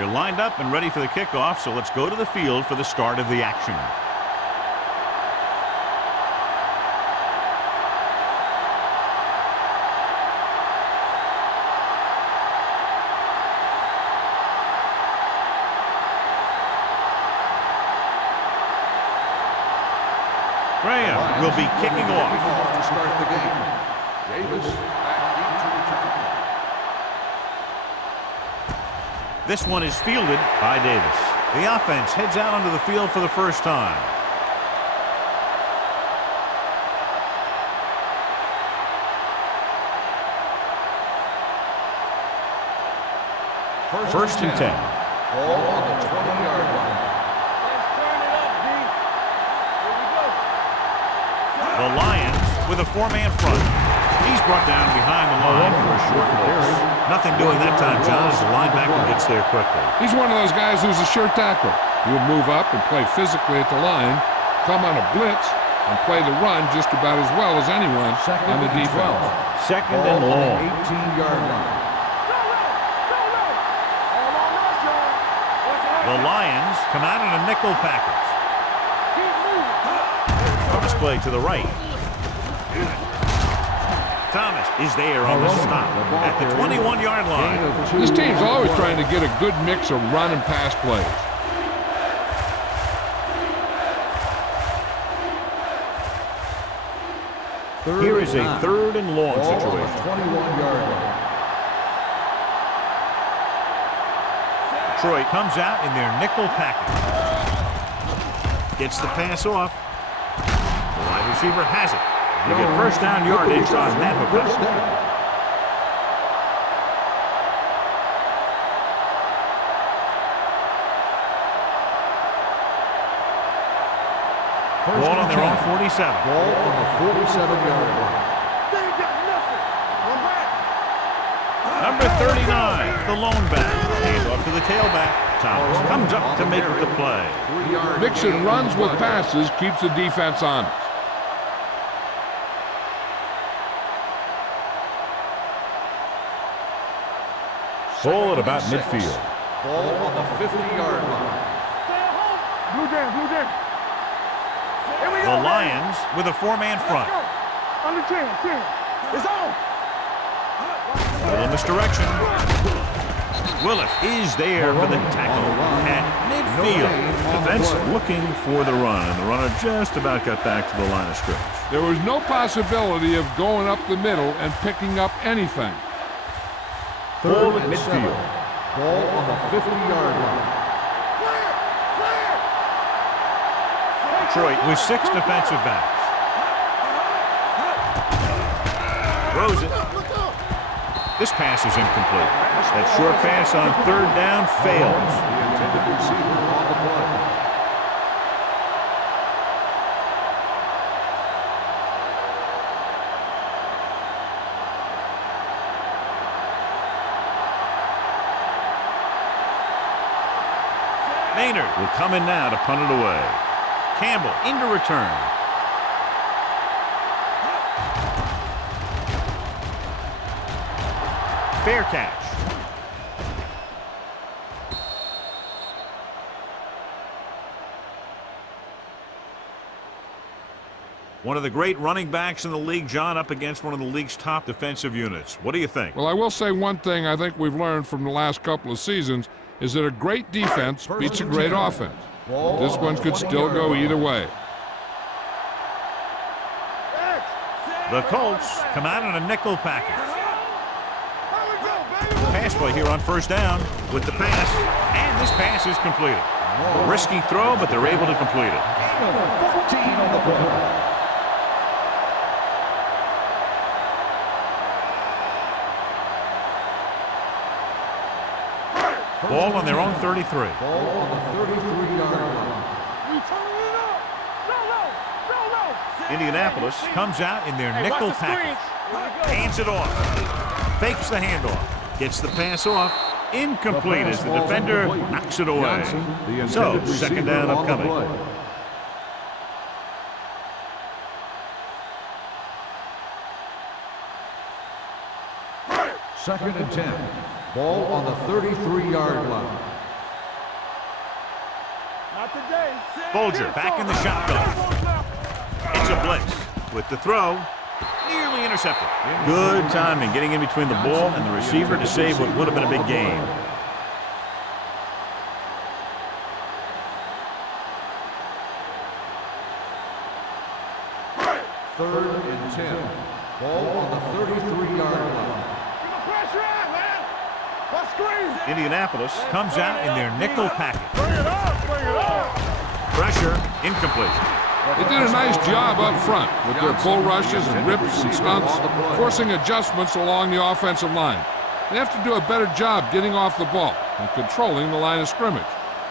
They're lined up and ready for the kickoff, so let's go to the field for the start of the action. Graham will be kicking off. To start the game. Davis back deep to return. This one is fielded by Davis. The offense heads out onto the field for the first time. First and 10. Ball on the 20-yard line. Let's turn it up, D. Here we go. The Lions with a four-man front. He's brought down behind the line for a short loss. Nothing doing that time, John, as the linebacker gets there quickly. He's one of those guys who's a sure tackler. He'll move up and play physically at the line, come on a blitz, and play the run just about as well as anyone on the defense. Second and long. 18-yard line. The Lions come out in a nickel package. Cross play to the right. Thomas is there on the stop at the 21-yard line. This team's always trying to get a good mix of run and pass plays. Here is a third and long situation. 21-yard line. Detroit comes out in their nickel package. Gets the pass off. The wide receiver has it. They get first down yardage on that hookup. Ball on their own 47. Ball on the 47-yard line. Number 39, the lone back. Hand off to the tailback. Thomas comes up to make the play. Mixing runs with passes keeps the defense honest. Ball at about midfield. Ball on the 50-yard line. The Lions with a four-man front. Under 10. It's on. Ball in this direction. Willis is there for the tackle at midfield. Defense looking for the run, and the runner just about got back to the line of scrimmage. There was no possibility of going up the middle and picking up anything. Ball at midfield. Ball on the 50-yard line. Detroit with 6 defensive backs. Throws it. This pass is incomplete. That short pass on third down fails. The intended receiver on the play. Maynard will come in now to punt it away. Campbell into return. Fair catch. One of the great running backs in the league, John, up against one of the league's top defensive units. What do you think? Well, I will say one thing I think we've learned from the last couple of seasons is that a great defense beats a great offense. This one could still go either way. The Colts come out in a nickel package. Pass play here on first down with the pass, and this pass is completed. A risky throw, but they're able to complete it. 14 on the play. Ball on their own 33. Ball on the 33-yard line. Indianapolis comes out in their nickel package. Hands it off. Fakes the handoff. Gets the pass off. Incomplete as the defender knocks it away. So, second down upcoming. Second and 10. Ball on the 33-yard line. Folger back in the shotgun. It's a blitz with the throw. Nearly intercepted. Good timing getting in between the ball and the receiver to save what would have been a big game. Third and 10. Ball on the 33-yard line. Indianapolis comes out in their nickel package. Bring it up. Pressure, incomplete. They did a nice job up front with their bull rushes and rips and stunts, forcing adjustments along the offensive line. They have to do a better job getting off the ball and controlling the line of scrimmage.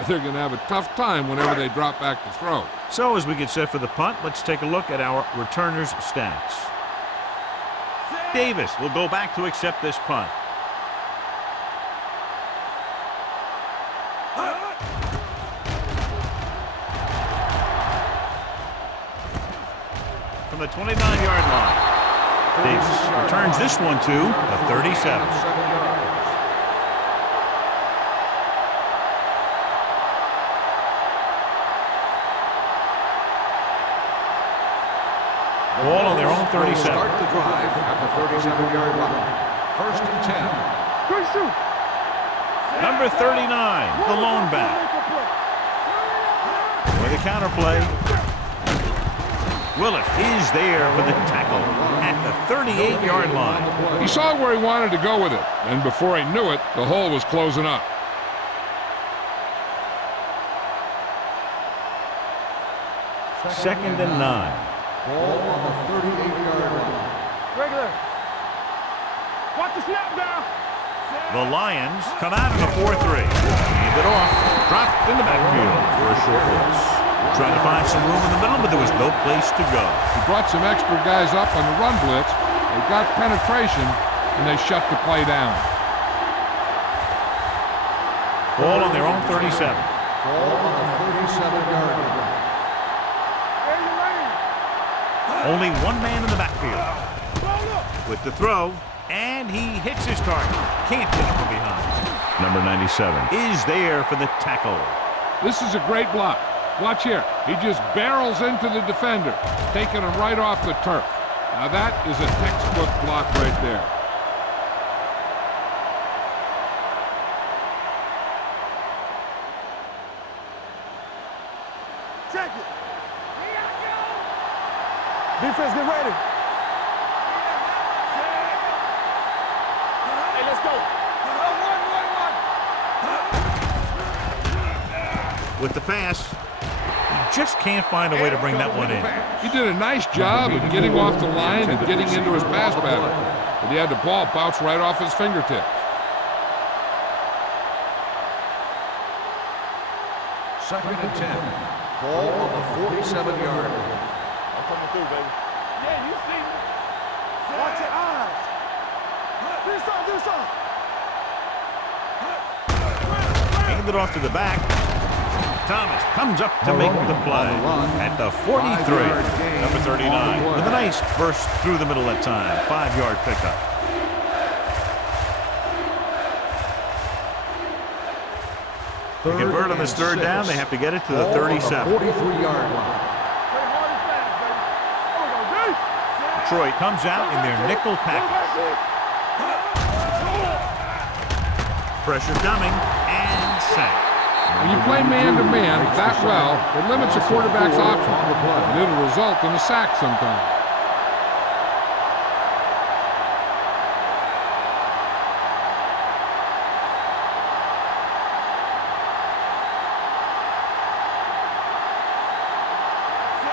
They're going to have a tough time whenever they drop back to throw. So as we get set for the punt, let's take a look at our returners' stats. Davis will go back to accept this punt. From the 29-yard line, Davis returns this one to the 37. Ball on their own 37. Start the drive at the 37-yard line. First and 10. Number 39, the lone back. With a counterplay. Willis is there for the tackle at the 38-yard line. He saw where he wanted to go with it, and before he knew it, the hole was closing up. Second and 9. Ball on the 38-yard line. Regular. Watch the snap now. The Lions come out in a 4-3. Hand it off. Dropped in the backfield for a short loss. Trying to find some room in the middle, but there was no place to go. He brought some extra guys up on the run blitz. They got penetration, and they shut the play down. Ball on their own 37. Ball on the 37-yard line. Only one man in the backfield. With the throw, and he hits his target. Can't get it from behind. Number 97 is there for the tackle. This is a great block. Watch here. He just barrels into the defender, taking him right off the turf. Now that is a textbook block right there. Check it. Defense, get ready. Hey, let's go. Run. With the pass, he just can't find a way to bring that one in. He did a nice job of getting off the line and getting into his pass pattern, but he had the ball bounce right off his fingertips. Second and 10. Ball on the 47-yard line. I'm coming through, baby. Yeah, you see me. Watch your eyes. Do something. Hand it off to the back. Thomas comes up to make the play at the 43. Number 39 with a nice burst through the middle that time. 5-yard pickup. To convert on this third down, they have to get it to the 37. 43-yard line. Detroit comes out in their nickel package. Pressure coming and sack. When you play man-to-man that well, it limits a quarterback's options, and it'll result in a sack sometimes.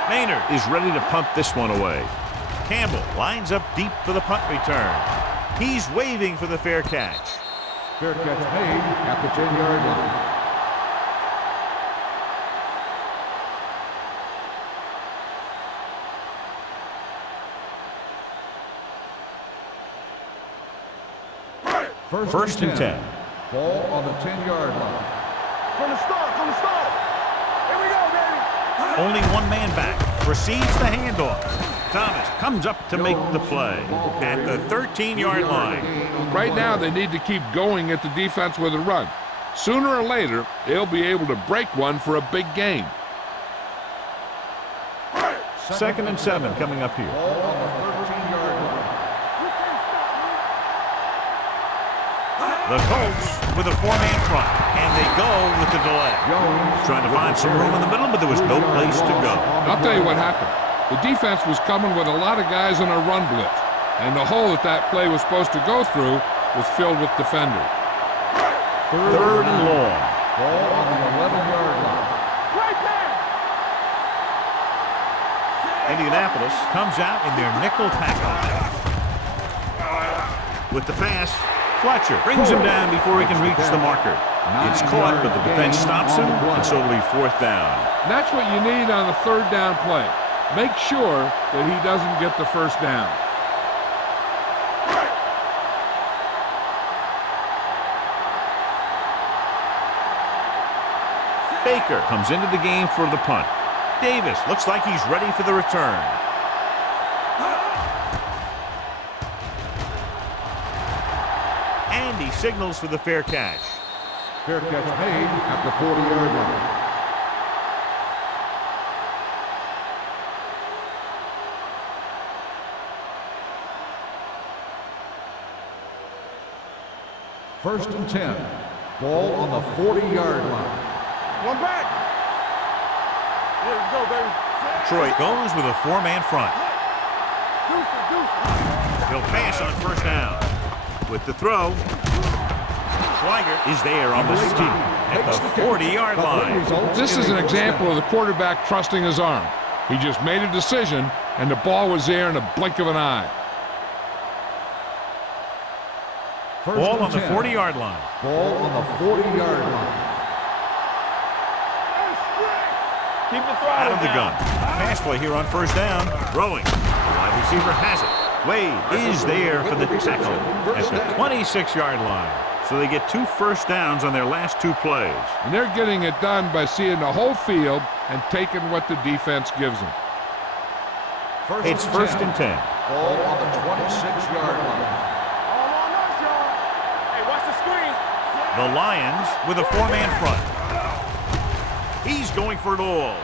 Maynard is ready to punt this one away. Campbell lines up deep for the punt return. He's waving for the fair catch. Fair catch made at the 10-yard line. First and 10. Ball on the 10-yard line. From the start. Here we go, baby. Only one man back. Receives the handoff. Thomas comes up to make the play at the 13-yard line. Right now, they need to keep going at the defense with a run. Sooner or later, they'll be able to break one for a big gain. 2nd and 7 coming up here. Ball on the 13-yard line. The Colts with a 4-man front, and they go with the delay. Trying to find some room in the middle, but there was no place to go. I'll tell you what happened. The defense was coming with a lot of guys on a run blitz, and the hole that play was supposed to go through was filled with defenders. 3rd and long. Ball on the 11-yard line. Indianapolis comes out in their nickel package. With the pass, Fletcher brings him down before he can reach the marker. It's caught, but the defense stops him, and so it'll be 4th down. And that's what you need on the 3rd down play. Make sure that he doesn't get the 1st down. Baker comes into the game for the punt. Davis looks like he's ready for the return. And he signals for the fair catch. Fair catch made at the 40-yard line. First and 10. Ball on the 40-yard line. One back. Here we go, baby. Detroit goes with a 4-man front. He'll pass on 1st down. With the throw, Schweiger is there on the stop at the 40-yard line. This is an example of the quarterback trusting his arm. He just made a decision, and the ball was there in a blink of an eye. Ball on the 40-yard line. Ball on the 40-yard line. Keep the throttle Out of the down. gun. Pass play here on 1st down. Throwing. The wide receiver has it. Wade is there for the tackle at the 26-yard line. So they get 2 1st downs on their last 2 plays. And they're getting it done by seeing the whole field and taking what the defense gives them. It's 1st and 10. Ball on the 26-yard line. All on us, y'all. Hey, watch the screen. The Lions with a 4-man front. He's going for it all.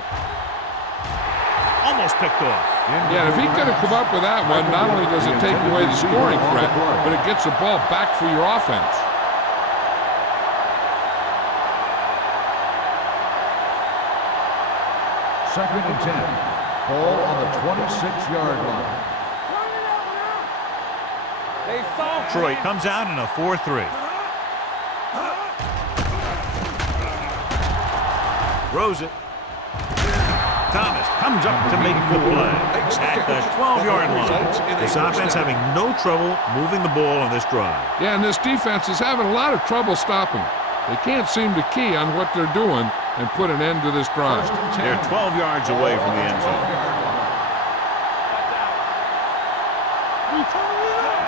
Almost picked off. Yeah, if he could have come up with that one, not only does it take away the scoring threat, but it gets the ball back for your offense. Second and 10. Ball on the 26-yard line. They saw Detroit comes out in a 4-3. Throws it. Thomas comes up to make the play at the 12-yard line. This offense having no trouble moving the ball on this drive. Yeah, and this defense is having a lot of trouble stopping it. They can't seem to key on what they're doing and put an end to this drive. They're 12 yards away from the end zone.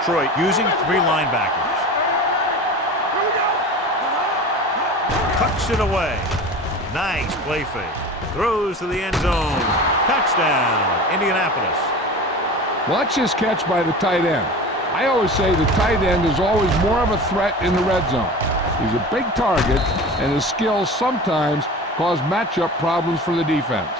Detroit using 3 linebackers. Tucks it away. Nice play fake. Throws to the end zone. Touchdown, Indianapolis. Watch this catch by the tight end. I always say the tight end is always more of a threat in the red zone. He's a big target, and his skills sometimes cause matchup problems for the defense.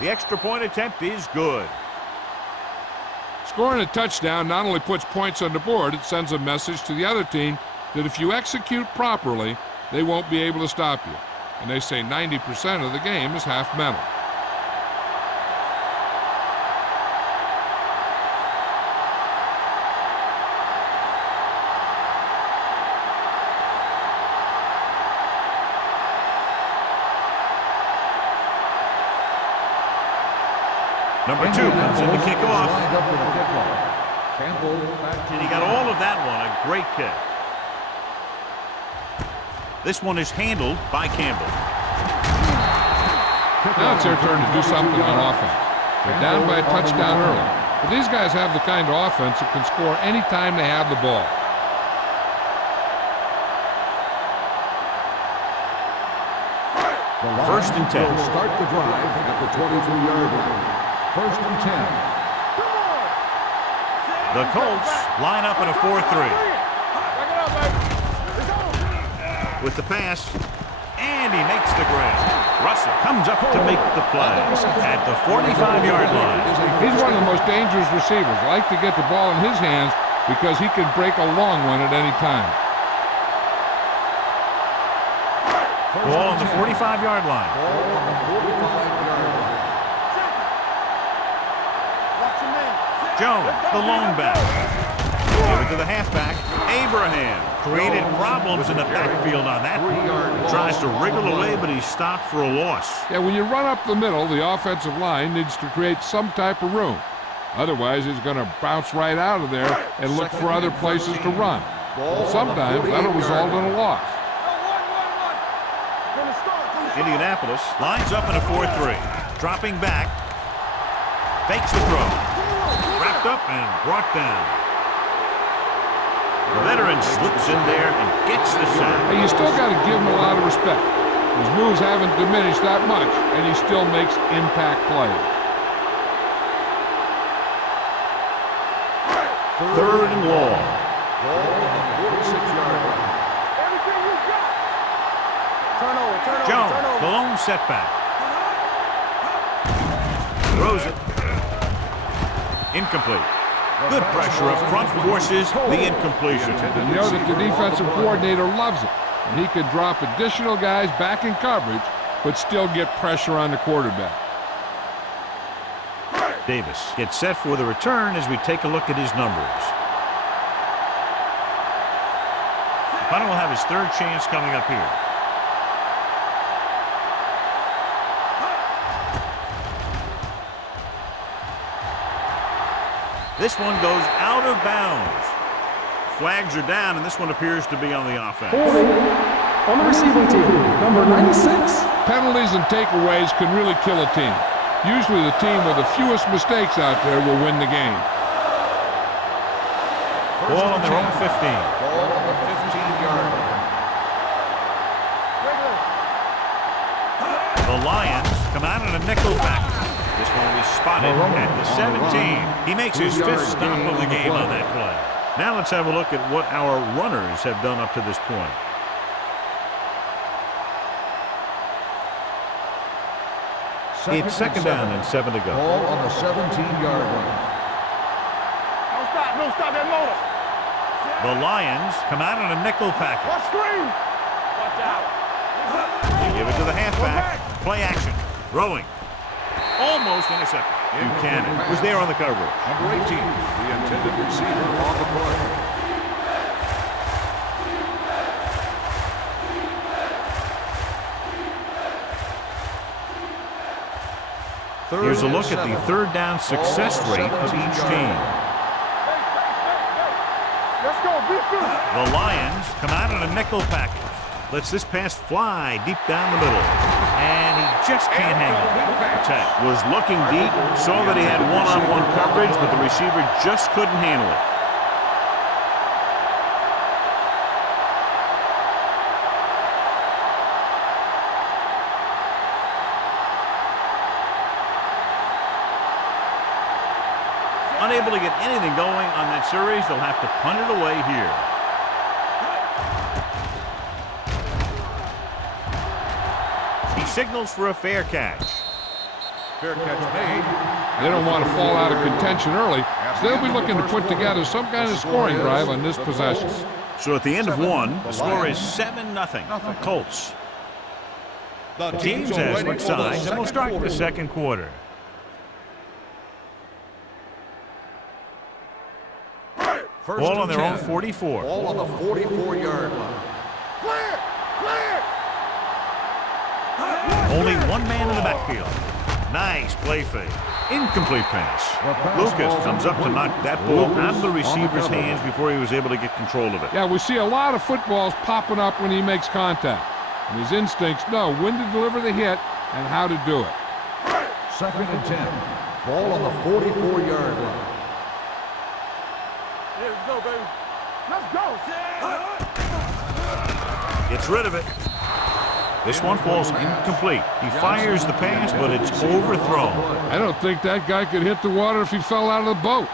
The extra point attempt is good. Scoring a touchdown not only puts points on the board, it sends a message to the other team that if you execute properly, they won't be able to stop you. And they say 90% of the game is half mental. Number 2 comes in to kick off. Lined up for the kickoff. Campbell back to And he got all of that one. A great kick. This one is handled by Campbell. Now it's their turn to do something on offense. They're down by a touchdown early. But these guys have the kind of offense that can score any time they have the ball. First and 10. Start the drive at the 23-yard line. First and 10. The Colts line up in a 4-3. With the pass, and he makes the grab. Russell comes up to make the play at the 45-yard line. He's one of the most dangerous receivers. I like to get the ball in his hands because he can break a long one at any time. Ball on the 45-yard line. Ball on the 45-yard line. Jones, the lone back. Give it to the halfback, Abraham. Created problems in the backfield on that. Tries to wriggle away, but he's stopped for a loss. Yeah, when you run up the middle, the offensive line needs to create some type of room. Otherwise, he's going to bounce right out of there and look for other places to run. Sometimes that'll result in a loss. Indianapolis lines up in a 4-3. Dropping back. Fakes the throw. Wrapped up and brought down. The veteran slips in there and gets the sack. Hey, you still got to give him a lot of respect. His moves haven't diminished that much, and he still makes impact plays. Third and long. Ball on the 46-yard line. Everything you got. Turnover. Jones, the lone setback. Throws it. Incomplete. Good pressure up front forces the incompletion. And you know that the defensive coordinator loves it. And he can drop additional guys back in coverage, but still get pressure on the quarterback. Davis gets set for the return as we take a look at his numbers. Punter will have his third chance coming up here. This one goes out of bounds. Flags are down, and this one appears to be on the offense. Holding on the receiving team, number 96. Penalties and takeaways can really kill a team. Usually the team with the fewest mistakes out there will win the game. Ball on their own 15. Ball on the 15-yard line. The Lions come out in a nickel package. This one will be spotted at the 17. He makes his fifth stop of the game on that play. Now let's have a look at what our runners have done up to this point. It's second down and 7 to go. Ball on the 17-yard line. Don't stop that motor. The Lions come out in a nickel package. Watch screen. Watch out. They give it to the halfback. Play action. Throwing. Almost intercepted. Buchanan was there on the coverage. Number 18, the intended receiver on the play. Here's a look at the third down success rate of each team. Let's go. Be good. The Lions come out in a nickel package. Lets this pass fly deep down the middle. And he just can't hang it. Tech was looking deep, saw that he had one-on-one coverage, but the receiver just couldn't handle it. Unable to get anything going on that series, they'll have to punt it away here. He signals for a fair catch. Fair catch made. They don't want to fall out of contention early, so they'll be looking to put together some kind of scoring drive on this possession. So at the end of one, the score is 7-0. Colts. The teams have switched sides, and we'll start the second quarter. Ball on their own 44. Ball on the 44-yard line. Clear. Only one man in the backfield. Nice play fake. Incomplete pass. Lucas comes up to knock that ball out of the receiver's hands before he was able to get control of it. Yeah, we see a lot of footballs popping up when he makes contact. And his instincts know when to deliver the hit and how to do it. Second and 10. Ball on the 44-yard line. Yeah, let's go, baby. Let's go. Gets rid of it. This one falls incomplete. He fires the pass, but it's overthrown. I don't think that guy could hit the water if he fell out of the boat.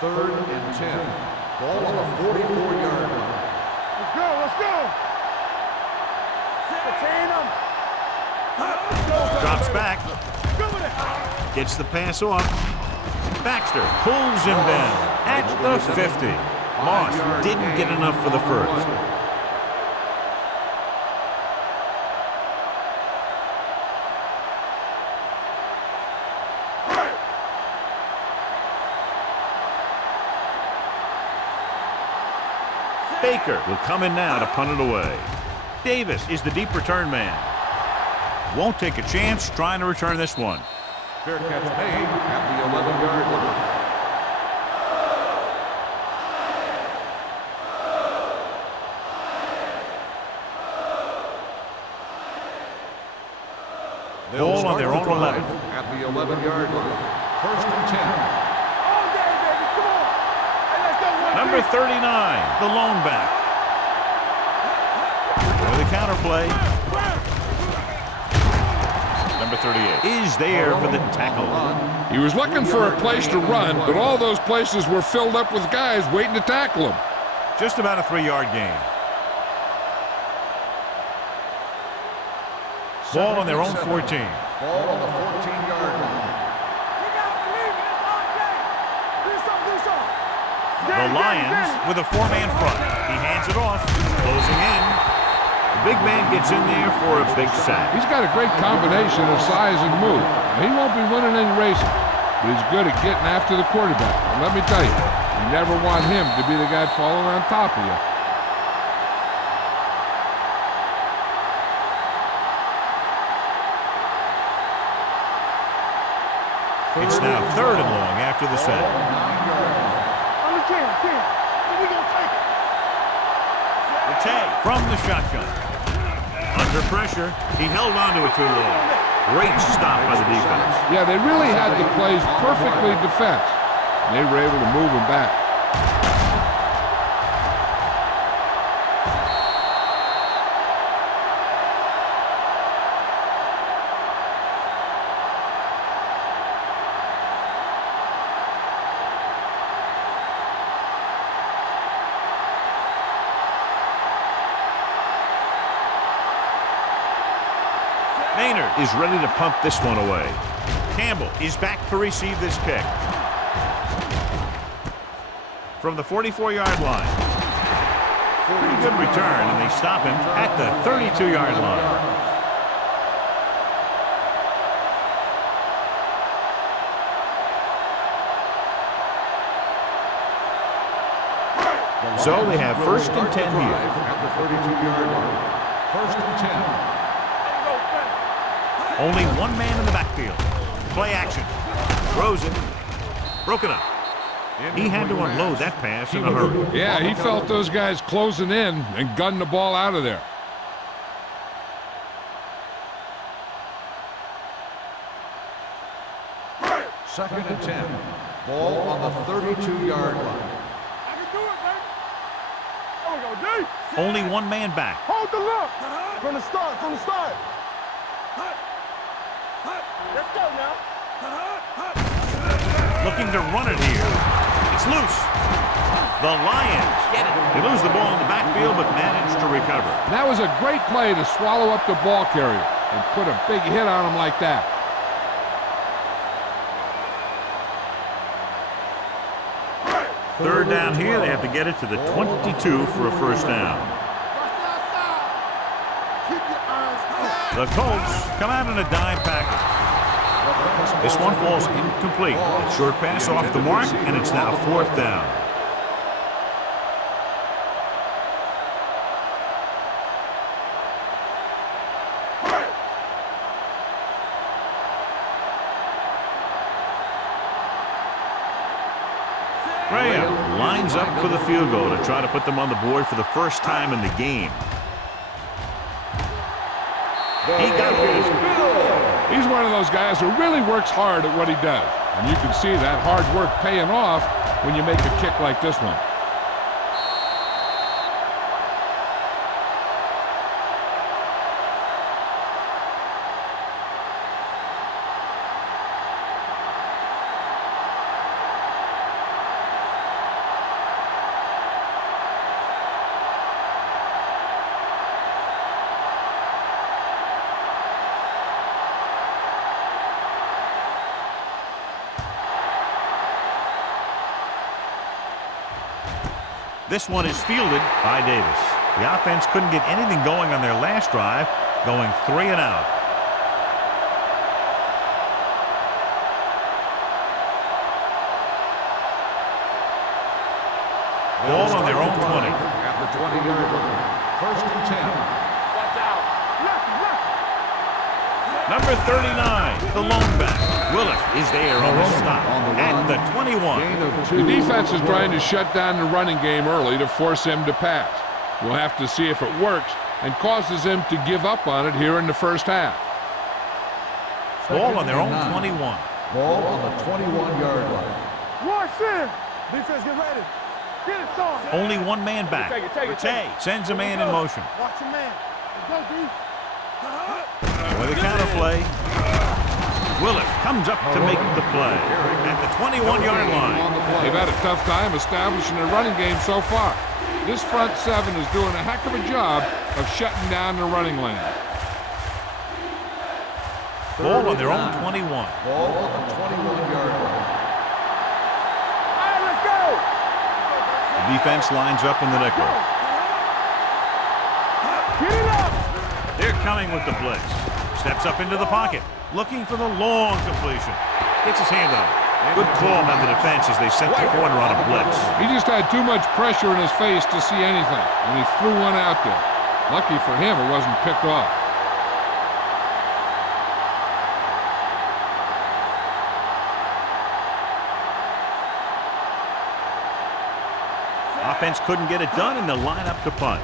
Third and 10. Ball on the 44-yard line. Let's go, let's go. Retain him. Drops back. Go with it. Gets the pass off. Baxter pulls him down at the 50. Moss didn't get enough for the first. Baker will come in now to punt it away. Davis is the deep return man. Won't take a chance trying to return this one. Fair catch made at the 11-yard line. Ball on their own 11. At the 11-yard line. First and 10. All day, baby. Come on. Hey, let's go. Number 39, the lone back. With a counter play. Number 38 is there for the tackle. He was looking for a place to run, but all those places were filled up with guys waiting to tackle him. Just about a 3-yard gain. Ball on their own 14. Ball on the 14-yard line. The Lions with a 4-man front. He hands it off, closing in. The big man gets in there for a big sack. He's got a great combination of size and move. He won't be winning any races, but he's good at getting after the quarterback. And let me tell you, you never want him to be the guy falling on top of you. It's now 3rd and long after the sack. On the 10. We gonna take it. The tag from the shotgun. Under pressure, he held onto it too long. Great stop by the defense. Yeah, they really had the plays perfectly defensed. And they were able to move him back. Maynard is ready to punt this one away. Campbell is back to receive this kick. From the 44-yard line. Pretty good return, and they stop him at the 32-yard line. So they have 1st and 10 here. At the 32-yard line. 1st and 10. Only one man in the backfield. Play action. Throws it. Broken up. He had to unload that pass in a hurry. Yeah, he felt those guys closing in and gunned the ball out of there. Second and 10. Ball on the 32-yard line. I can do it, baby. There we go, D. Only one man back. Hold the look. From the start. Let's go now. Looking to run it here. It's loose. The Lions get it. They lose the ball in the backfield, but manage to recover. That was a great play to swallow up the ball carrier and put a big hit on him like that. Third down here. They have to get it to the 22 for a first down. The Colts come out in a dime package. This one falls incomplete. A short pass off the mark, and it's now 4th down. Graham lines up for the field goal to try to put them on the board for the first time in the game. He got his. He's one of those guys who really works hard at what he does. And you can see that hard work paying off when you make a kick like this one. This one is fielded by Davis. The offense couldn't get anything going on their last drive, going 3 and out. Ball on their own 20. At the 20-yard line. 1st and 10. Watch out. Number 39, the lone back. Willis is there on the stop at the 21. The defense is trying to shut down the running game early to force him to pass. We'll have to see if it works and causes him to give up on it here in the first half. Ball on their own 21. Ball on the 21-yard line. Watch in. Defense, get ready. Get it started. Only one man back. Take it. Sends a man in motion. Watch your man. Let's go, D. With a counter play. Willis comes up to make the play at the 21-yard line. They've had a tough time establishing their running game so far. This front seven is doing a heck of a job of shutting down the running lane. Ball on their own 21. Ball on the 21-yard line. All right, let's go. The defense lines up in the nickel. Get it up. They're coming with the blitz. Steps up into the pocket, looking for the long completion. Gets his hand on it. Good call by the defense as they set the corner on a blitz. He just had too much pressure in his face to see anything, and he threw one out there. Lucky for him, it wasn't picked off. Offense couldn't get it done, and they'll line up to punt.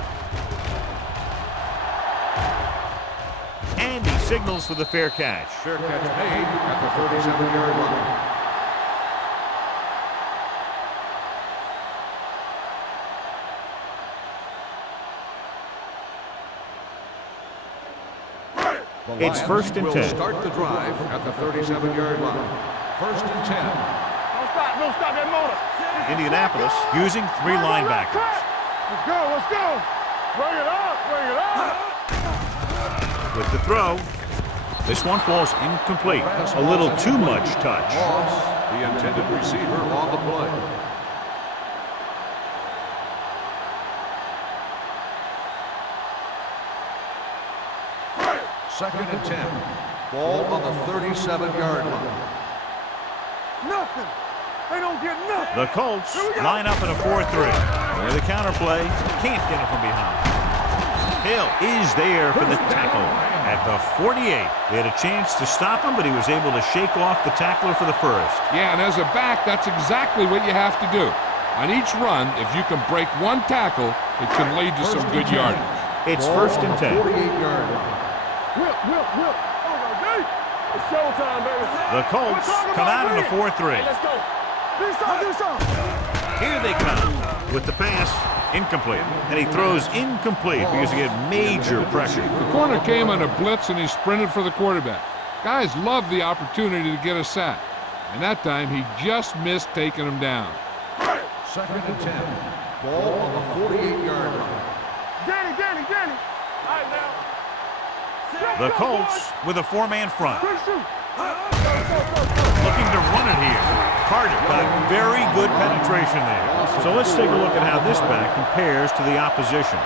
And he signals for the fair catch. Fair catch made at the 37-yard line. It's 1st and 10. Will start the drive at the 37-yard line. 1st and 10. Don't stop that motor. Indianapolis using 3 linebackers. Let's go. Bring it up. With the throw, this one falls incomplete. A little too much touch. Loss, the intended receiver on the play. Second and 10. Ball on the 37-yard line. Nothing. They don't get nothing. The Colts line up in a 4-3. Where the counter play can't get it from behind. Hill is there for the tackle at the 48. They had a chance to stop him, but he was able to shake off the tackler for the first. Yeah, and as a back, that's exactly what you have to do. On each run, if you can break one tackle, it can lead to some good yardage. It's 1st and 10. 48-yard line. Whip. It's showtime, baby. The Colts come out in a 4-3. Let's go. Do something. Here they come with the pass. Incomplete. And he throws incomplete because he had major pressure. The corner came on a blitz, and he sprinted for the quarterback. Guys love the opportunity to get a sack. And that time, he just missed taking him down. Second and 10. Ball on the 48-yard line. Danny. All right, now. The Colts with a 4-man front. Good shoot. Looking to run it here. Carter got very good penetration there. So let's take a look at how this back compares to the opposition.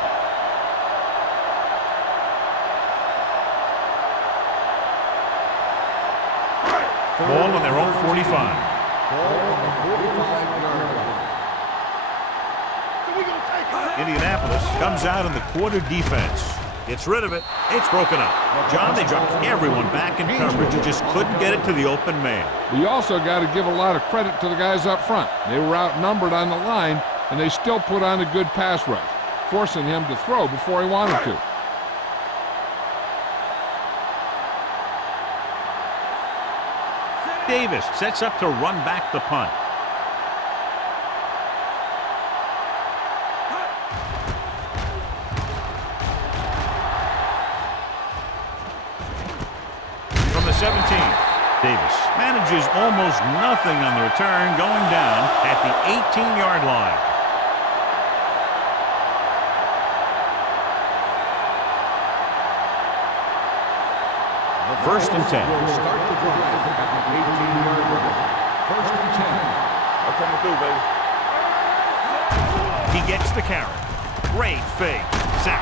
Ball on their own 45. Ball on the 45-yard line. Indianapolis comes out in the quarter defense. Gets rid of it. It's broken up. John, they dropped everyone back in coverage and just couldn't get it to the open man. We also got to give a lot of credit to the guys up front. They were outnumbered on the line, and they still put on a good pass rush, forcing him to throw before he wanted to. Davis sets up to run back the punt. From the 17, Davis manages almost nothing on the return, going down at the 18-yard line. First and 10. Will start the drive at the 18-yard line. First and 10. I'm coming through, baby. He gets the carry. Great fake. Sack.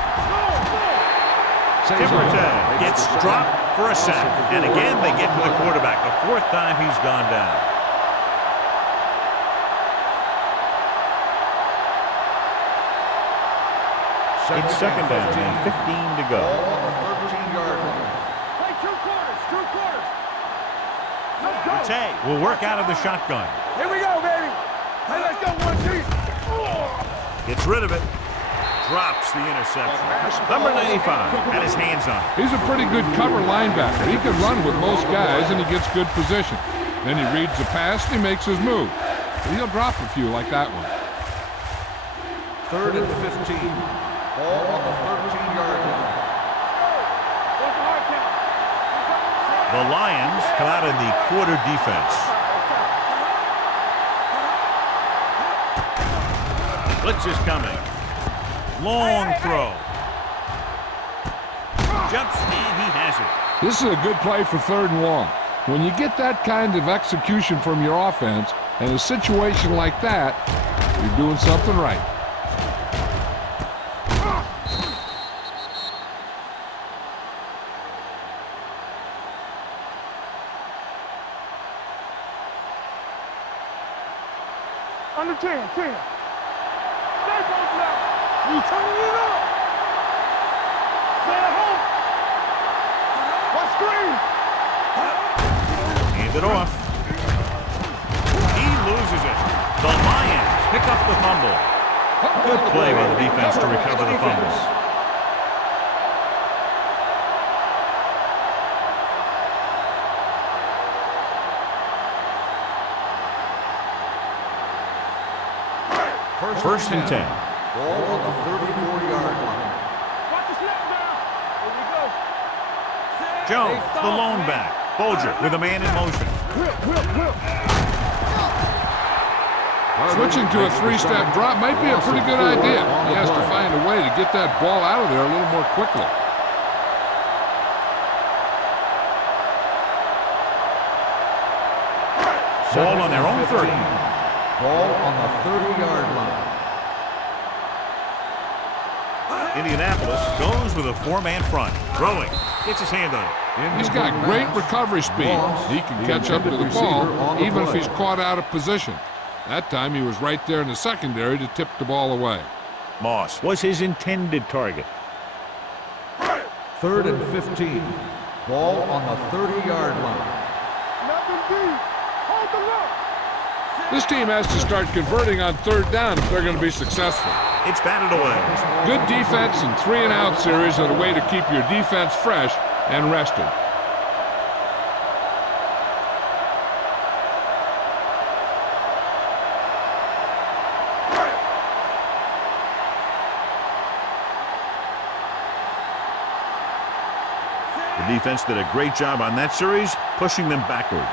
Timberton gets dropped for a sack. And again, they get to the quarterback. The fourth time he's gone down. It's second down and 15 to go. Ball on the 13-yard line. Play two quarters. Let's go. Tay will work out of the shotgun. Here we go, baby. Hey, let's go, one team. Gets rid of it. Drops the interception. Number 95 had his hands on it. He's a pretty good cover linebacker. He can run with most guys, and he gets good position. Then he reads the pass, and he makes his move. But he'll drop a few like that one. Third and 15. Ball on the 13-yard line. The Lions come out in the quarter defense. Blitz is coming. Long throw. Jumps and he has it. This is a good play for third and long. When you get that kind of execution from your offense in a situation like that, you're doing something right. Under 10. Stay both now. You turning it up. Stay at home. What screen? Hand it off. He loses it. The Lions pick up the fumble. Good play by the defense to recover the fumble. First and 10. Ball on the 34-yard line. Watch the snap down. Here we go. Jones, the lone back. Bolger with a man in motion. Switching to a three-step drop might be a pretty good idea. He has to find a way to get that ball out of there a little more quickly. Ball on their own 30. Ball on the 30-yard line. Indianapolis goes with a four-man front. Throwing. Gets his hand on it. He's got great recovery speed. He can catch up to the ball even if he's caught out of position. That time he was right there in the secondary to tip the ball away. Moss was his intended target. Third and 15. Ball on the 30-yard line. Nothing deep. Hold the look. This team has to start converting on third down if they're going to be successful. It's batted away. Good defense and 3-and-out series are the way to keep your defense fresh and rested. The defense did a great job on that series, pushing them backward.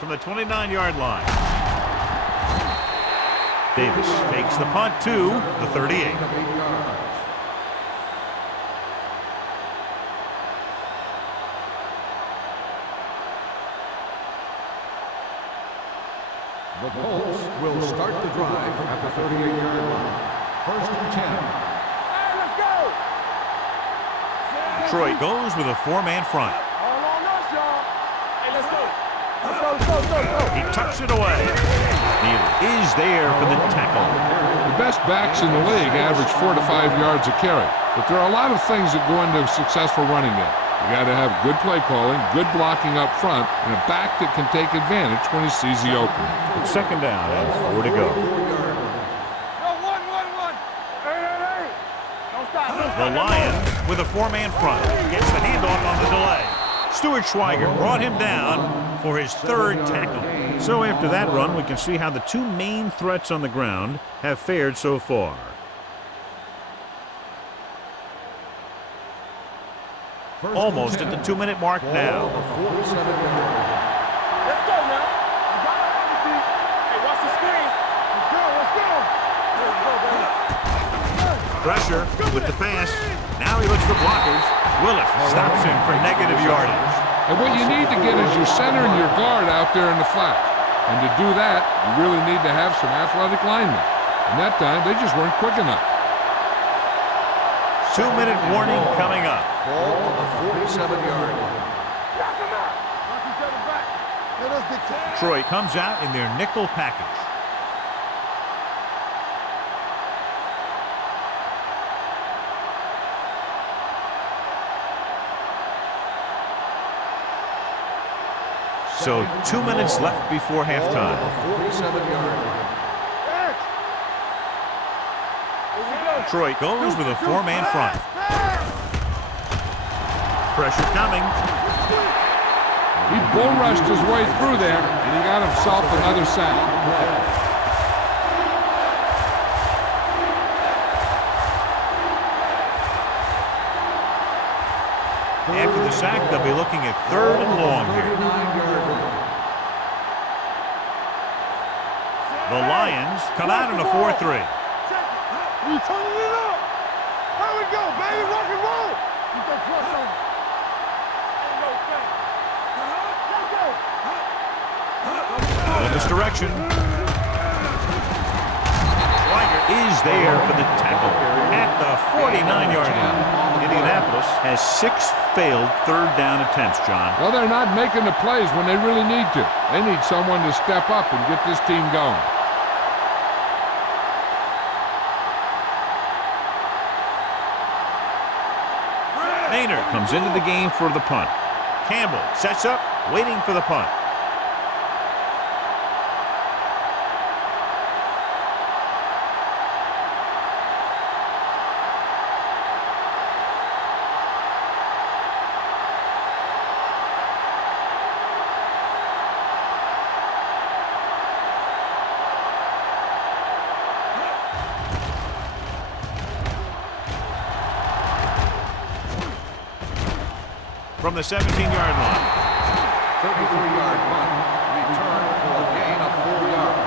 From the 29-yard line. Davis takes the punt to the 38. The Colts will start the drive at the 38-yard line. First and 10. Hey, let's go. Detroit goes with a four-man front. All on us, y'all. Hey, let's go. Let's go. He tucks it away. Neal is there for the tackle. The best backs in the league average 4 to 5 yards a carry. But there are a lot of things that go into a successful running game. You got to have good play calling, good blocking up front, and a back that can take advantage when he sees the opening. It's second down and 4 to go. Yo, one. Hey. The Lions with a four-man front. Gets the handoff on the delay. Stuart Schweiger brought him down for his third tackle. So after that run, we can see how the two main threats on the ground have fared so far. Almost at the 2-minute mark now. Let's go now. Hey, watch the screen. Let's go. Pressure with the pass. Now he looks for blockers. Willis stops him for negative yardage. And what you need to get is your center and your guard out there in the flat. And to do that, you really need to have some athletic linemen. And that time, they just weren't quick enough. 2-minute warning coming up. Ball on the 47-yard line. Knock him out. Knock each other back. Let us be Detroit comes out in their nickel package. So 2 minutes left before halftime. 47-yard line. Detroit goes with a four-man front. Pressure coming. He bull rushed his way through there, and he got himself another sack. After the sack, they'll be looking at 3rd and long here. The Lions come out in a 4-3. We turning it up. Here we go, baby. Rock and roll. You can press on. Ain't no thing. Let's go. In this direction. Schweiger is there for the tackle at the 49-yard line. Indianapolis has 6 failed 3rd down attempts, John. Well, they're not making the plays when they really need to. They need someone to step up and get this team going. Maynard comes into the game for the punt. Campbell sets up, waiting for the punt. From the 17-yard line. 33-yard punt. Return for a gain of 4 yards.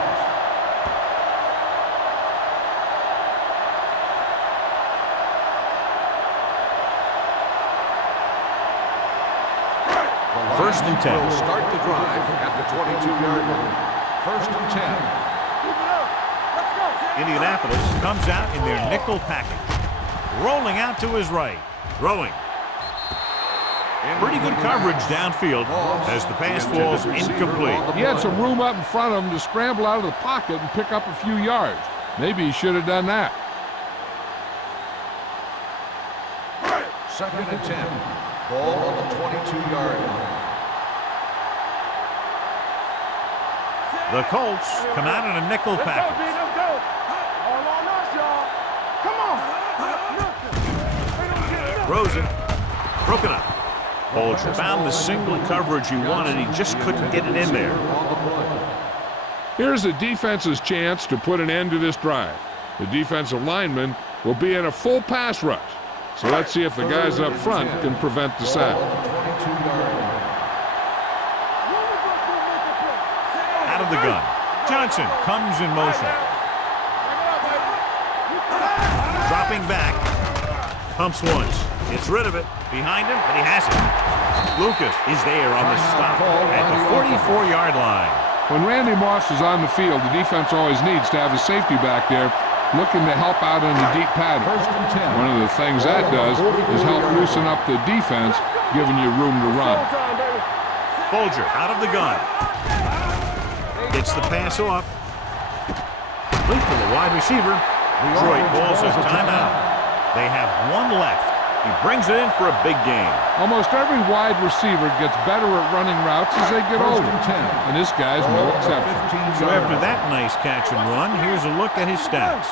First and 10. Will start the drive at the 22-yard line. 1st and 10. Keep it up. Let's go. Indianapolis comes out in their nickel package. Rolling out to his right. Throwing. Pretty good coverage downfield as the pass falls incomplete. He had some room up in front of him to scramble out of the pocket and pick up a few yards. Maybe he should have done that. 2nd and 10. Ball on the 22-yard line. The Colts come out in a nickel Let's go, package. B. Let's go. All on us, y'all. Come on. They don't get it. Rosen broken up. Bolger found the single coverage he wanted. He just couldn't get it in there. Here's the defense's chance to put an end to this drive. The defensive lineman will be in a full pass rush. So let's see if the guys up front can prevent the sack. Out of the gun. Johnson comes in motion. Dropping back. Pumps once. Gets rid of it. Behind him, but he has it. Lucas is there on the stop at the 44-yard line. When Randy Moss is on the field, the defense always needs to have a safety back there looking to help out in the deep pattern. One of the things that does is help loosen up the defense, giving you room to run. Bolger out of the gun. Gets the pass off. Complete to the wide receiver. Detroit calls a timeout. They have 1 left. He brings it in for a big game. Almost every wide receiver gets better at running routes as they get older, and this guy's no exception. So after that nice catch and run, here's a look at his stats.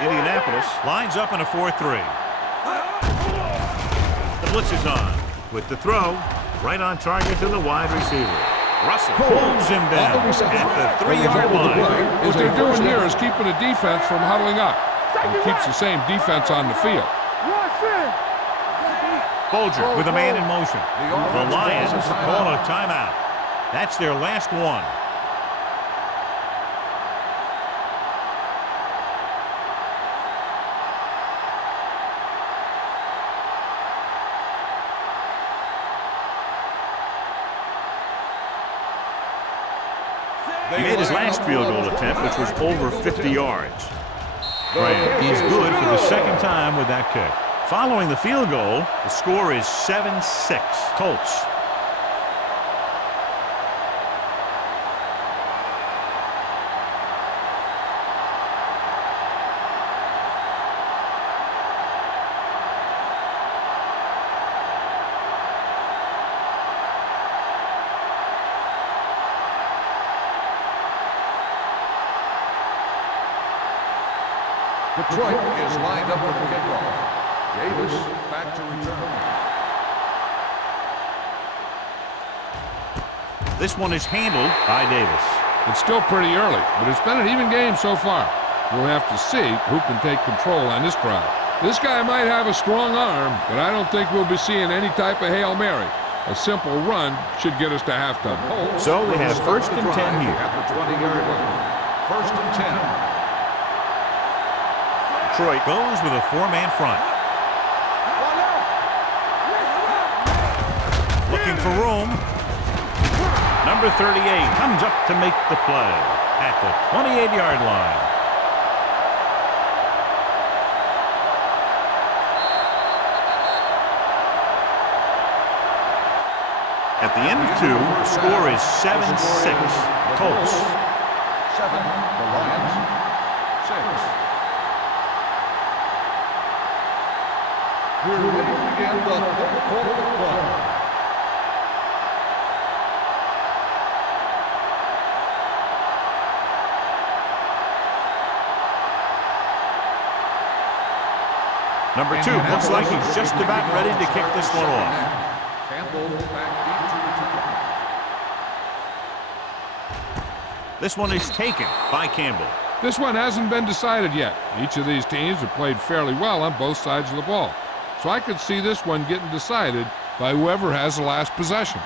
Indianapolis lines up in a 4-3. blitz is on. With the throw, right on target to the wide receiver. Russell pulls him down at the 3-yard line. What they're doing here is keeping the defense from huddling up. It keeps the same defense on the field. Folger with a man in motion. The Lions call a timeout. That's their last one. He made his last field goal attempt, which was over 50 yards. Graham is good for the second time with that kick. Following the field goal, the score is 7-6 Colts. Detroit is lined up for the kickoff. Davis back to return. This one is handled by Davis. It's still pretty early, but it's been an even game so far. We'll have to see who can take control on this drive. This guy might have a strong arm, but I don't think we'll be seeing any type of Hail Mary. A simple run should get us to halftime. So they have first and 10 here. At the 20-yard line. First and 10. Detroit goes with a 4-man front. Looking for room. Number 38 comes up to make the play at the 28-yard line. At the end of 2, the score is 7-6 Colts. 7, the Lions. 6. We're ready to begin the third quarter of play. Number 2 looks like he's just about ready to kick this one off. Campbell back deep to return. This one is taken by Campbell. This one hasn't been decided yet. Each of these teams have played fairly well on both sides of the ball. So I could see this one getting decided by whoever has the last possession.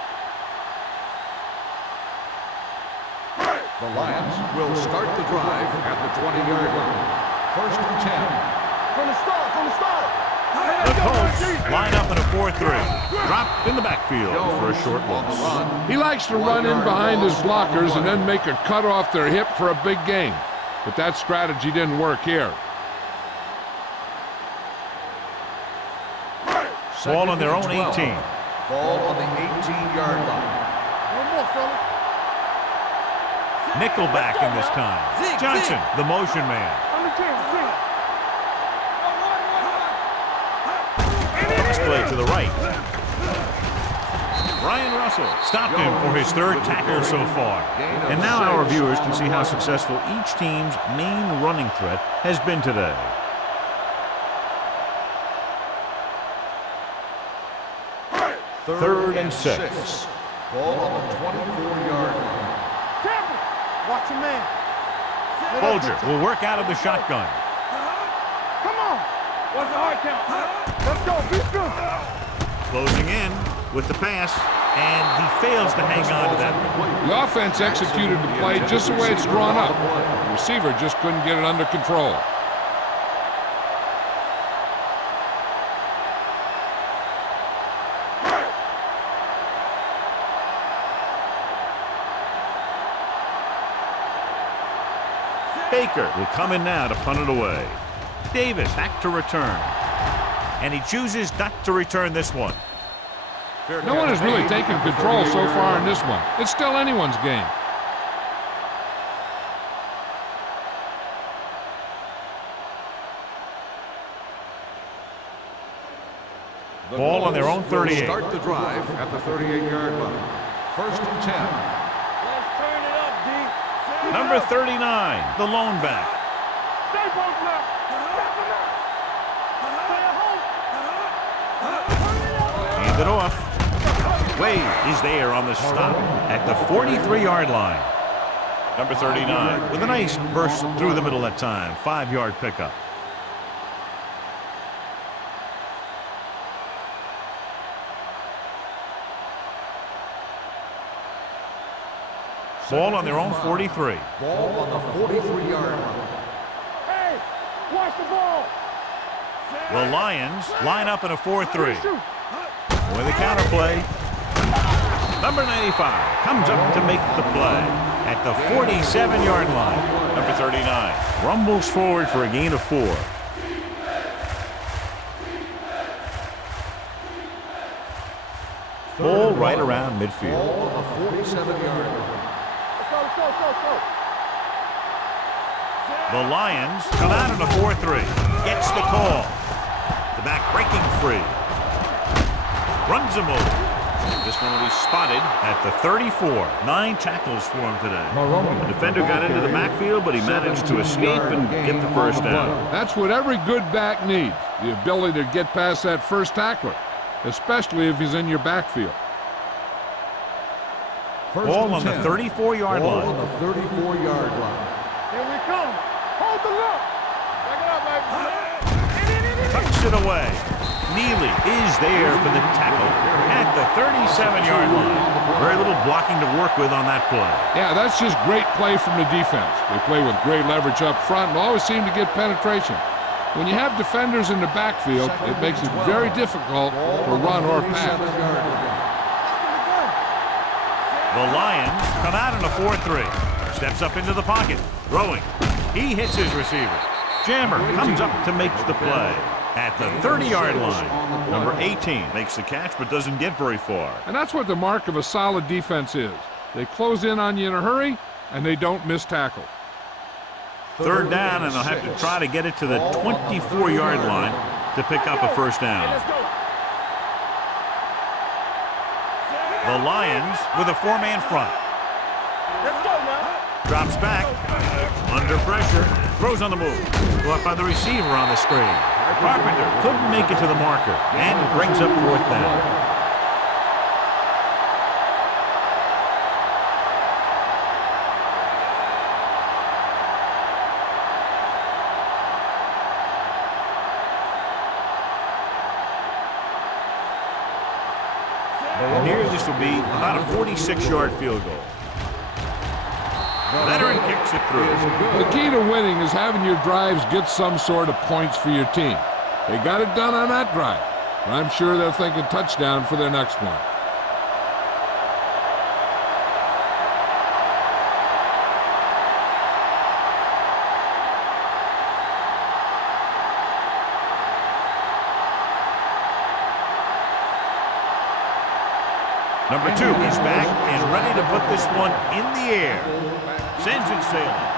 The Lions will start the drive at the 20-yard line. First and 10. From the start. The Colts line up in a 4-3. Dropped in the backfield for a short loss. He likes to run in behind his blockers and then make a cut off their hip for a big gain. But that strategy didn't work here. Ball on their own 18. Ball on the 18-yard line. One more, fella. Nickelback in this time. Johnson, the motion man. On the 10. Pass play to the right. Ryan Russell stopped him for his third tackle so far. And now our viewers can see how successful each team's main running threat has been today. Third and 6. Ball on the 24-yard line. Campbell, watch your man. Folger will work out of the shotgun. Come on. What's the hard count? Let's go. Be good. Closing in with the pass, and he fails to hang on to that. The offense executed the play just the way it's drawn up. The receiver just couldn't get it under control. Baker will come in now to punt it away. Davis back to return. And he chooses not to return this one. No one has really taken control so far in this one. It's still anyone's game. Ball on their own 38. Start the drive at the 38-yard line. First and 10. Let's turn it up, D. Number 39, the lone back. Stay both now. Step him up. Stay at home. it off. Wade is there on the stop at the 43-yard line. Number 39 with a nice burst through the middle that time. 5-yard pickup. Ball on their own 43. Ball on the 43-yard line. Hey, watch the ball. The Lions line up in a 4-3. With a counter play. Number 95 comes up to make the play at the 47-yard line. Number 39 rumbles forward for a gain of 4. Ball right around midfield. Ball on the 47-yard line. Let's go. The Lions come out in a 4-3. Gets the call. The back breaking free. Runs him over. This one will be spotted at the 34. 9 tackles for him today. The defender got into the backfield, but he managed to escape and get the first down. That's what every good back needs, the ability to get past that first tackler, especially if he's in your backfield. Ball on the 34-yard line. Ball on the 34-yard line. Here we come. Hold the look. Back it up, baby. Tucks it away. Neely is there for the tackle at the 37-yard line. Very little blocking to work with on that play. Yeah, that's just great play from the defense. They play with great leverage up front and always seem to get penetration. When you have defenders in the backfield, it makes it very difficult to run or pass. The Lions come out in a 4-3. Steps up into the pocket. Throwing. He hits his receiver. Jammer comes up to make the play at the 30-yard line. Number 18 makes the catch but doesn't get very far. And that's what the mark of a solid defense is. They close in on you in a hurry, and they don't miss tackle. 3rd down, and they'll have to try to get it to the 24-yard line to pick up a first down. The Lions with a 4-man front. Let's go now. Drops back. Under pressure. Throws on the move. Caught by the receiver on the screen. Carpenter couldn't make it to the marker and brings up 4th down. And here this will be about a 46-yard field goal. Veteran kicks it through. The key to winning is having your drives get some sort of points for your team. They got it done on that drive, and I'm sure they're thinking touchdown for their next one. Number 2 is back and ready to put this one in the air. Sends it sailing.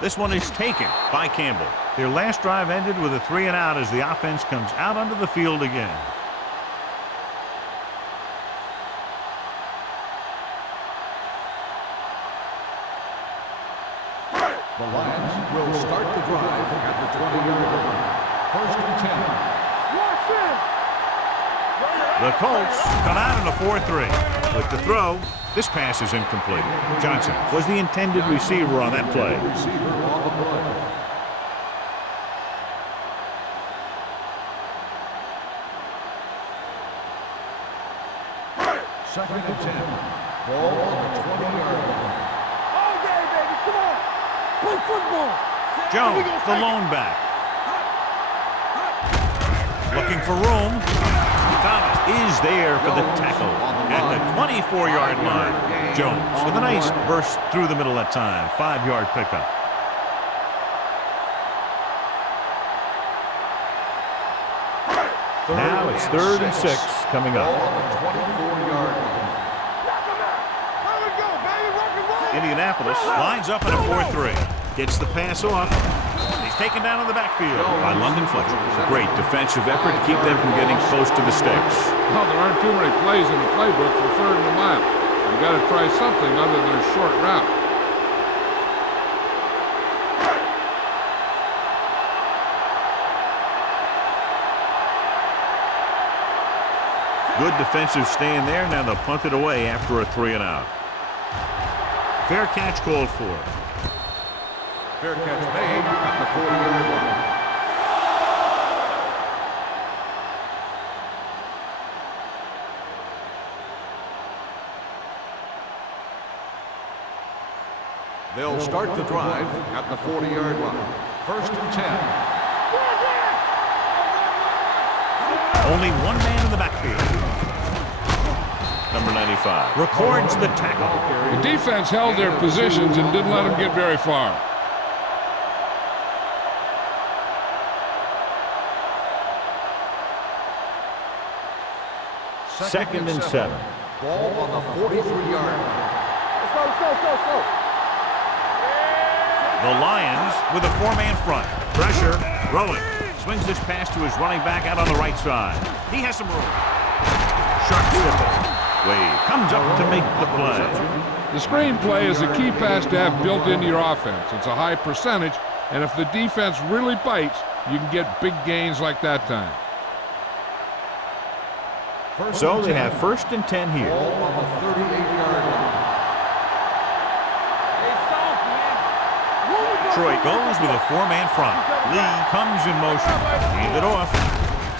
This one is taken by Campbell. Their last drive ended with a 3-and-out as the offense comes out onto the field again. The Lions will start the drive at the 20-yard line. 1st and 10. Watch it. The Colts come out in a 4-3. With the throw, this pass is incomplete. Johnson was the intended receiver on that play. Receiver on the play. Second and 10. Ball on the 20-yard line. All day, baby. Come on. Play football. Jones, the lone back. Looking for room. Thomas is there for the tackle at the 24-yard line. Jones with a nice burst through the middle that time. 5-yard pickup. Now it's 3rd and 6 coming Ball up. on the 24-yard line. Knock him out. There we go, baby. Rock and roll. Indianapolis lines up in a 4-3. Gets the pass off. He's taken down in the backfield by London Fletcher. Great defensive effort to keep them from getting close to the sticks. Well, there aren't too many plays in the playbook for 3rd and a mile. You got to try something other than a short route. Good defensive stand there. Now they'll punt it away after a 3-and-out. Fair catch called for. Fair catch made at the 40-yard line. They'll start the drive at the 40-yard line. 1st and 10. Only one man in the backfield. Number 95 records the tackle. The defense held their positions and didn't let them get very far. Second and 7. Ball on the 43-yard line. Let's go. The Lions with a 4-man front. Pressure. Rowan swings this pass to his running back out on the right side. He has some room. Sharp slip. Wade comes up to make the play. The screen play is a key pass to have built into your offense. It's a high percentage, and if the defense really bites, you can get big gains like that time. So they have 1st and 10 here. Ball on the 38-yard line. Detroit goes with a 4-man front. Lee comes in motion. Hand it off.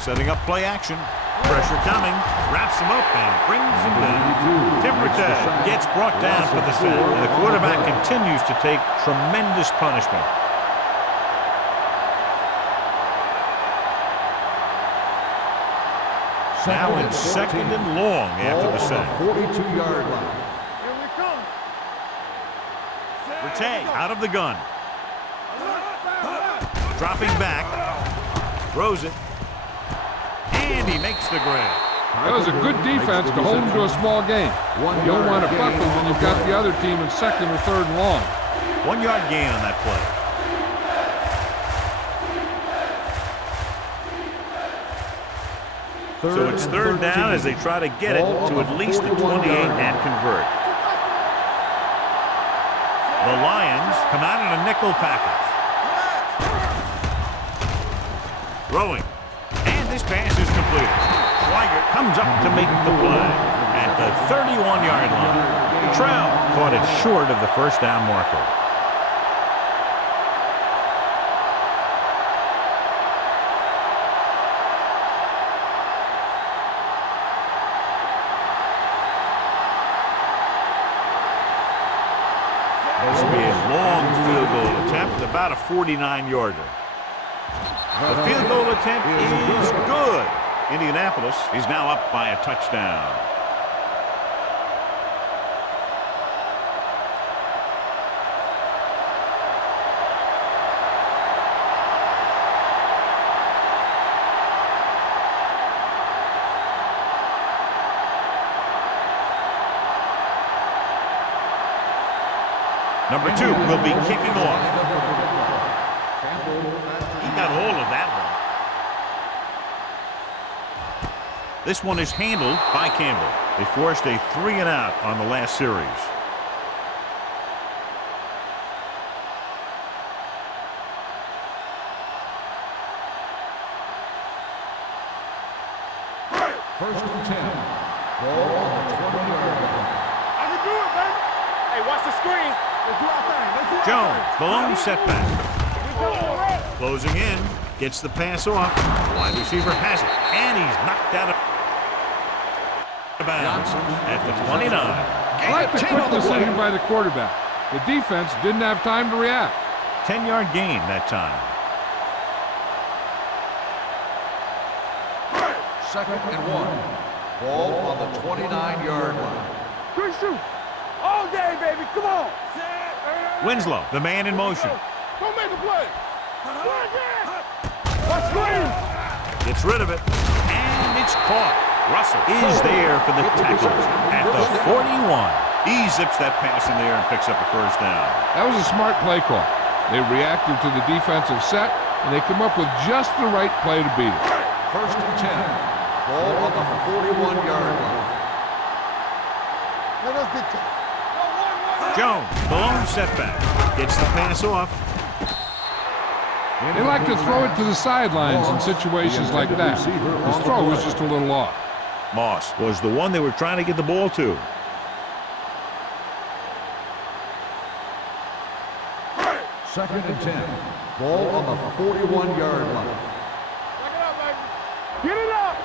Setting up play action. Pressure coming. Wraps him up and brings him down. Timbertag gets brought down for the sack. And the quarterback continues to take tremendous punishment. Now in 2nd and long after the sack. 42-yard line. Here we come. Rattay out of the gun. Dropping back. Throws it. And he makes the grab. That was a good defense to hold them to a small game. You don't want to buckle when you've got the other team in 2nd or 3rd and long. 1-yard gain on that play. So it's 3rd down as they try to get it to at least the 28 and convert. The Lions come out in a nickel package. Throwing. And this pass is completed. Schweiger comes up to make the play at the 31-yard line. Trout caught it short of the 1st down marker. This will be a long field goal attempt, about a 49-yarder. The field goal attempt is good. Indianapolis is now up by a touchdown. Number 2 will be kicking off. He got hold of that one. This one is handled by Campbell. They forced a 3-and-out on the last series. First and 10. Ball on the 20-yard line. I can do it, baby. Hey, watch the screen. Let's do our thing. Let's do our Jones, thing. the lone setback. Let's go. Closing in, gets the pass off. Wide receiver has it, and he's knocked out of bounds at the 29. I like the quick decision by the quarterback. The defense didn't have time to react. 10-yard gain that time. 2nd and 1. Ball on the 29-yard line. Good shoot. All day, baby. Come on. Winslow, the man in motion. Don't make a play. Watch screen. Gets rid of it, and it's caught. Russell is there for the tackle at the 41. He zips that pass in the air and picks up a 1st down. That was a smart play call. They reacted to the defensive set, and they come up with just the right play to beat it. 1st and 10. Ball on the 41-yard line. Let us get to Jones, the lone setback, gets the pass off. They like to throw it to the sidelines in situations like that. His throw was just a little off. Moss was the one they were trying to get the ball to. Second and 10. Ball on the 41-yard line. Get it up.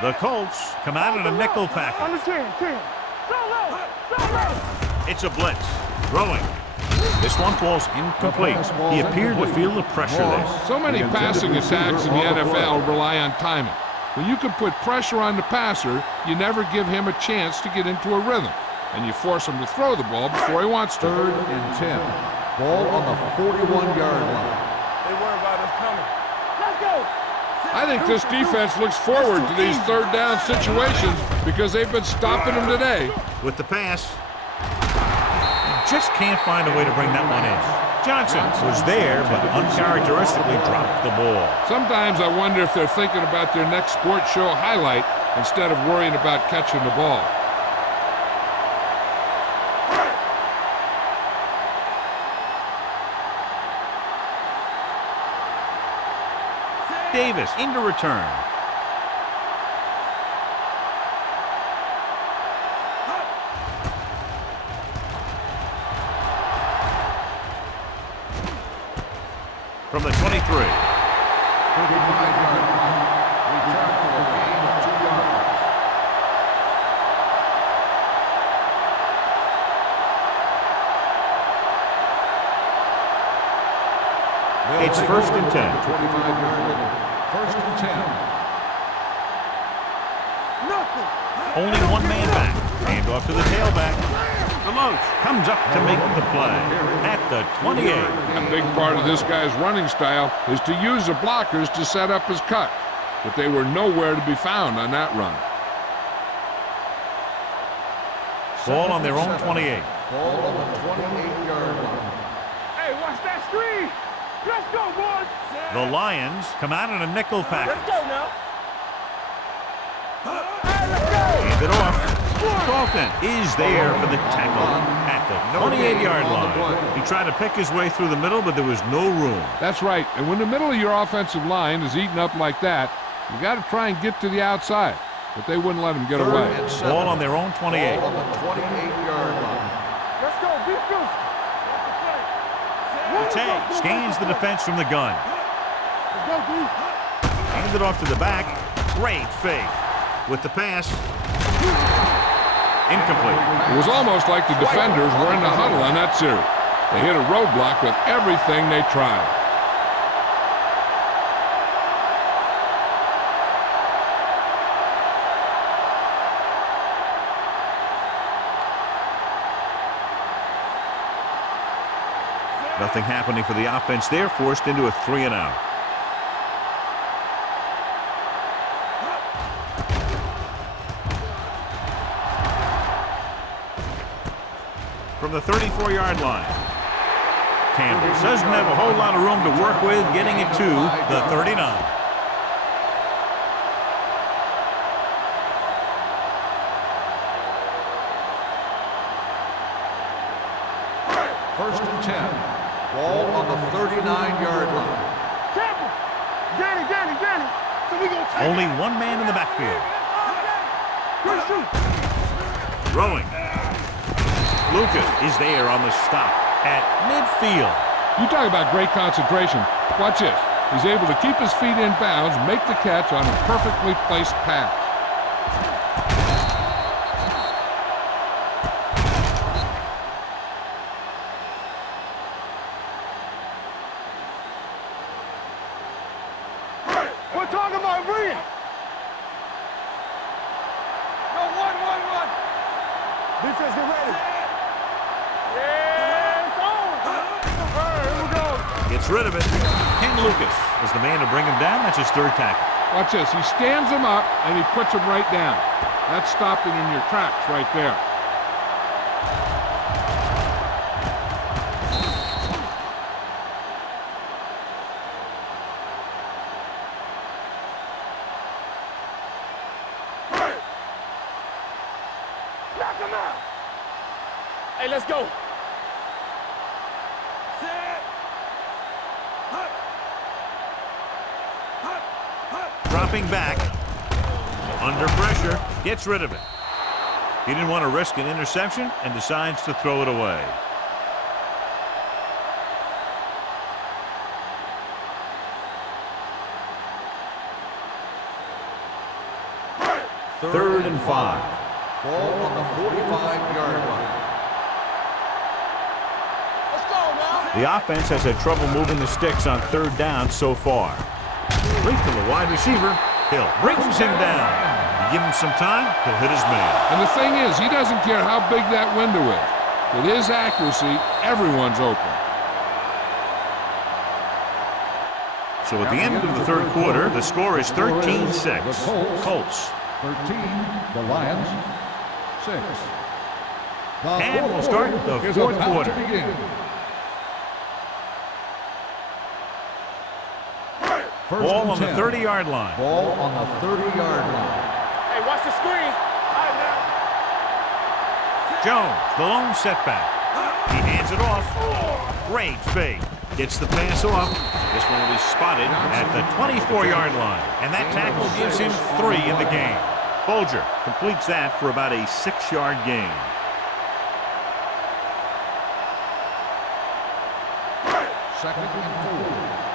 The Colts come out in a nickel package. On the 10. So low. It's a blitz. Throwing. This one falls incomplete. He appeared to feel the pressure there. So many passing attacks in the NFL rely on timing. When you can put pressure on the passer, you never give him a chance to get into a rhythm, and you force him to throw the ball before he wants to. Third and 10. Ball on the 41-yard line. They worry about us coming. Let's go. I think this defense looks forward to these third down situations because they've been stopping them today. With the pass, just can't find a way to bring that one in. Johnson was there, but uncharacteristically dropped the ball. Sometimes I wonder if they're thinking about their next sports show highlight instead of worrying about catching the ball. Davis into return. From the 23. 35-yard line. Return for a gain of 2 yards. It's first and 10. 25-yard line. First and 10. Nothing. Only one man back. Hand off to the tailback. Deloach comes up to make the play at the 28. A big part of this guy's running style is to use the blockers to set up his cut, but they were nowhere to be found on that run. Ball on their own 28. Ball on the 28-yard line. Hey, watch that screen. Let's go, boys. The Lions come out in a nickel package. Let's go now. Hey, let's go. Hand it off. Dalton is there for the tackle at the 28-yard line. He tried to pick his way through the middle, but there was no room. That's right, and when the middle of your offensive line is eaten up like that, you got to try and get to the outside, but they wouldn't let him get away. Ball on their own 28. Ball on the 28-yard line. Let's go. Be good. Tay scans the defense from the gun. Let's go, D. Hands it off to the back. Great fake. With the pass. Incomplete. It was almost like the defenders were in the huddle on that series. They hit a roadblock with everything they tried. Nothing happening for the offense. They're forced into a 3-and-out. From the 34-yard line. Campbell doesn't have a whole lot of room to work with, getting it to the 39. First and 10. Ball on the 39-yard line. Campbell. Danny. So we gonna take Only one man in the backfield. Good shoot. Throwing. Lucas is there on the stop at midfield. You talk about great concentration. Watch this. He's able to keep his feet in bounds, make the catch on a perfectly placed pass. We're talking about Reed. No, one. Defense, get ready. Yeah, it's on. All right, here we go. Gets rid of it. Ken Lucas is the man to bring him down. That's his third tackle. Watch this. He stands him up, and he puts him right down. That's stopping in your tracks right there. Knock him out. Hey, let's go. Dropping back. Under pressure, gets rid of it. He didn't want to risk an interception and decides to throw it away. Third and 5. Ball on the 45-yard line. Let's go now. The offense has had trouble moving the sticks on third down so far. Right to the wide receiver. Hill brings him down. You give him some time, he'll hit his man. And the thing is, he doesn't care how big that window is. With his accuracy, everyone's open. So at the end of the third quarter, the score is 13-6. Colts. 13, the Lions, 6. And we'll start the fourth quarter. Ball on the 30-yard line. Ball on the 30-yard line. Hey, watch the screen. All right, now. Jones, the lone setback. He hands it off. Great fake. Gets the pass off. This one will be spotted at the 24-yard line. And that tackle gives him 3 in the game. Bolger completes that for about a 6-yard gain. Second and 4.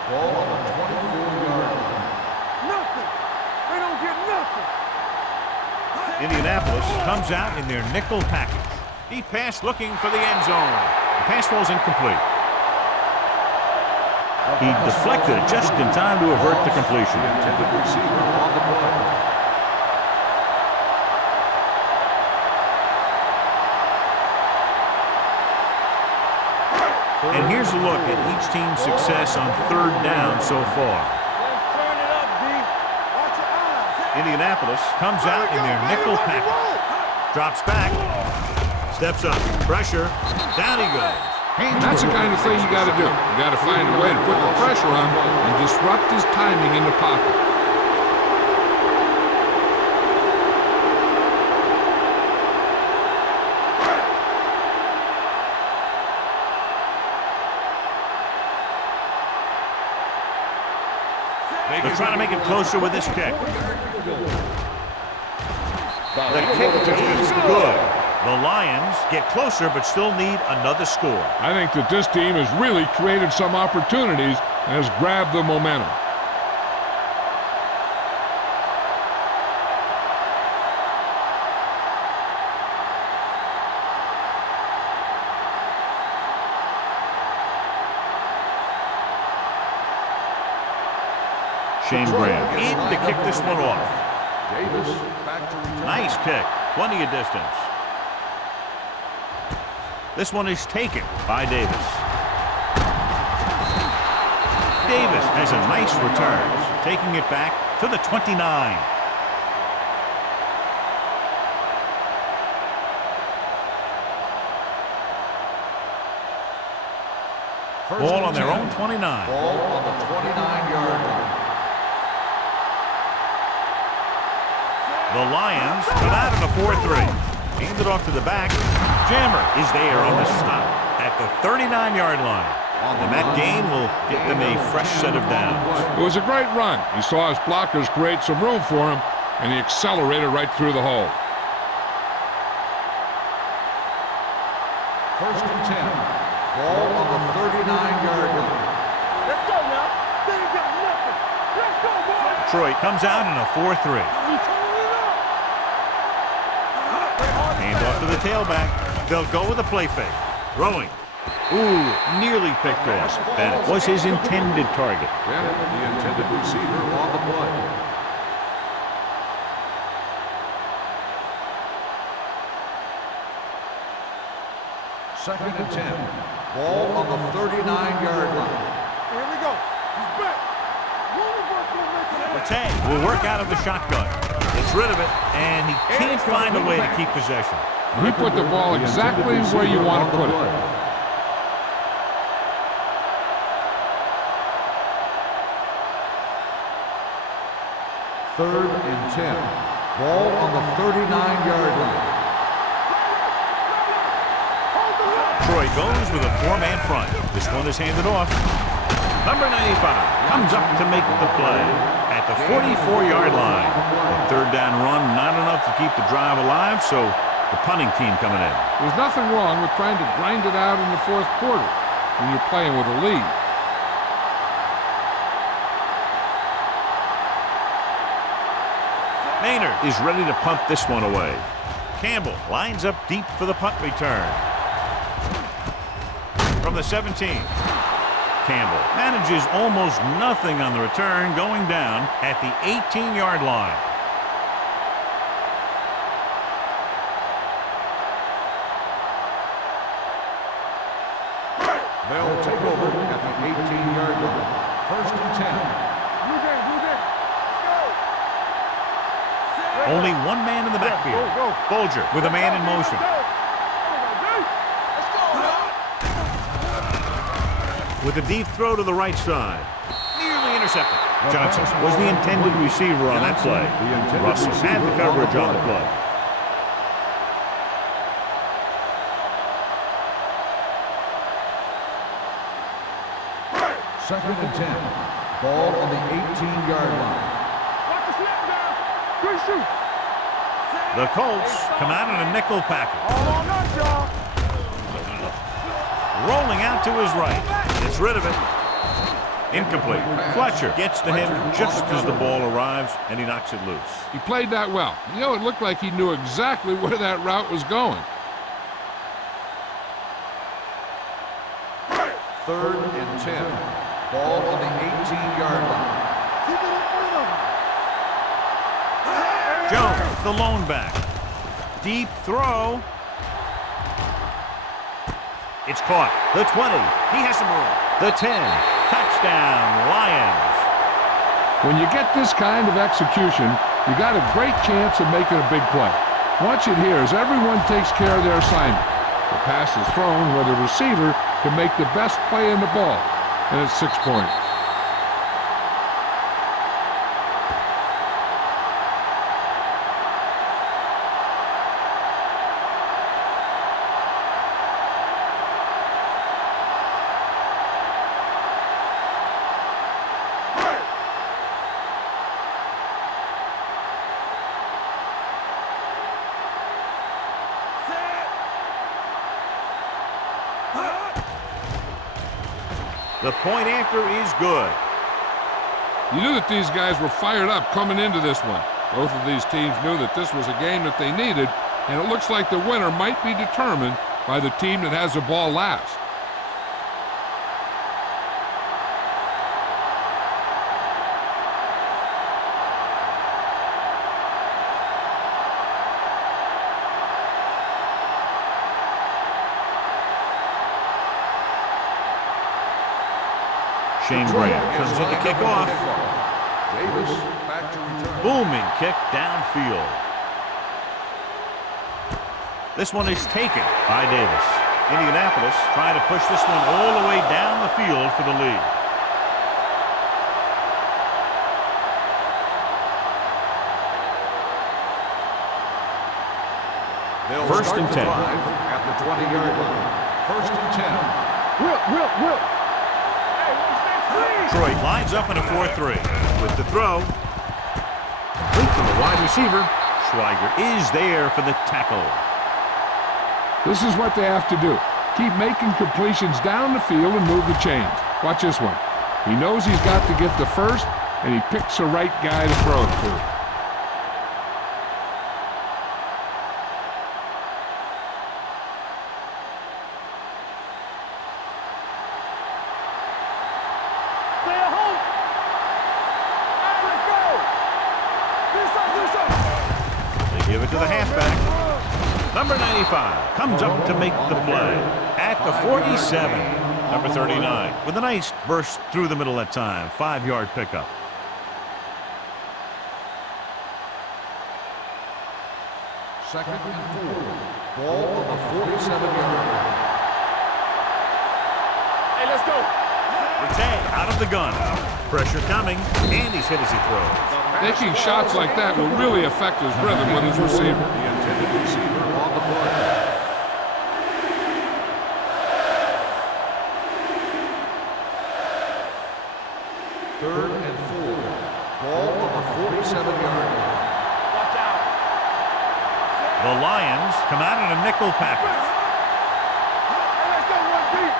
Ball on the 24-yard line. Nothing. They don't get nothing. Indianapolis comes out in their nickel package. He passed looking for the end zone. The pass falls incomplete. He deflected it just in time to avert the completion. The intended receiver on the play. And here's a look at each team's success on third down so far. Let's turn it up, D. Watch your eyes. Indianapolis comes out in their nickel package. Drops back. Steps up. Pressure. Down he goes. That's the kind of thing you got to do. You got to find a way to put the pressure on and disrupt his timing in the pocket. They're trying to make it closer with this kick. The kick is good. The Lions get closer but still need another score. I think that this team has really created some opportunities and has grabbed the momentum. Shane Graham in to kick this one off. Davis back to return. Nice kick. Plenty of distance. This one is taken by Davis. Davis has a nice return, taking it back to the 29. Ball on their own 29. Ball on the 29-yard line. The Lions come out in a 4-3. Hands it off to the back. Jammer is there on the stop at the 39-yard line. And that gain will get them a fresh set of downs. It was a great run. He saw his blockers create some room for him, and he accelerated right through the hole. First and 10. Ball on the 39-yard line. Let's go now. They ain't got nothing. Let's go, boys. Detroit comes out in a 4-3. We turning it up. Hand off to the tailback. They'll go with a play fake. Throwing. Ooh, nearly picked off. Bennett was his intended target. Bennett, the intended receiver on the play. Second and 10. Ball on the 39-yard line. Here we go. He's back. Matei will work out of the shotgun. Gets rid of it, and he can't find a way to keep possession. He put the ball exactly where you want to put it. Third and 10. Ball on the 39-yard line. Troy goes with a 4-man front. This one is handed off. Number 95 comes up to make the play at the 44-yard line. The third down run, not enough to keep the drive alive, so the punting team coming in. There's nothing wrong with trying to grind it out in the fourth quarter when you're playing with a lead. Maynard is ready to punt this one away. Campbell lines up deep for the punt return. From the 17. Campbell manages almost nothing on the return, going down at the 18-yard line. They'll take over at the 18-yard line. First and 10. Blue game, blue game. Let's go. Only one man in the backfield. Go. Bolger with a man in motion. With a deep throw to the right side. Nearly intercepted. Johnson was the intended receiver on that play. Russell had the coverage on the play. Second and 10. Ball on the 18-yard line. Watch the snap down. Good shoot. The Colts come out in a nickel package. All on us, y'all. Rolling out to his right. Gets rid of it. Incomplete. Fletcher gets to him just as the ball arrives, and he knocks it loose. He played that well. You know, it looked like he knew exactly where that route was going. Third and 10. Ball on the 18-yard line. Keep it in front of him. Jones, the lone back. Deep throw. It's caught. The 20. He has some room. The 10. Touchdown, Lions. When you get this kind of execution, you got a great chance of making a big play. Watch it here as everyone takes care of their assignment. The pass is thrown where the receiver can make the best play in the ball, and it's 6 points. The point after is good. You knew that these guys were fired up coming into this one. Both of these teams knew that this was a game that they needed, and it looks like the winner might be determined by the team that has the ball last. Shane Graham comes in to kick off. Davis back to return. Booming kick downfield. This one is taken by Davis. Indianapolis trying to push this one all the way down the field for the lead. They'll First start and the 10. drive at the 20-yard line. First and 10. Will. Detroit lines up in a 4-3 with the throw. Complete to the wide receiver. Schweiger is there for the tackle. This is what they have to do. Keep making completions down the field and move the chains. Watch this one. He knows he's got to get the first, and he picks the right guy to throw it to. Stay at home. All right, let's go. They give it to the halfback. Number 95 comes up to make the play at the 47. Number 39 with a nice burst through the middle that time. 5-yard pickup. Second and 4. Ball on the 47-yard line. Hey, let's go. Retained out of the gun. Pressure coming, and he's hit as he throws. Taking shots like that will really affect his rhythm with his receiver. The intended receiver on the play. 47-yard line. Watch out. The Lions come out in a nickel package. Hey, let's go one deep.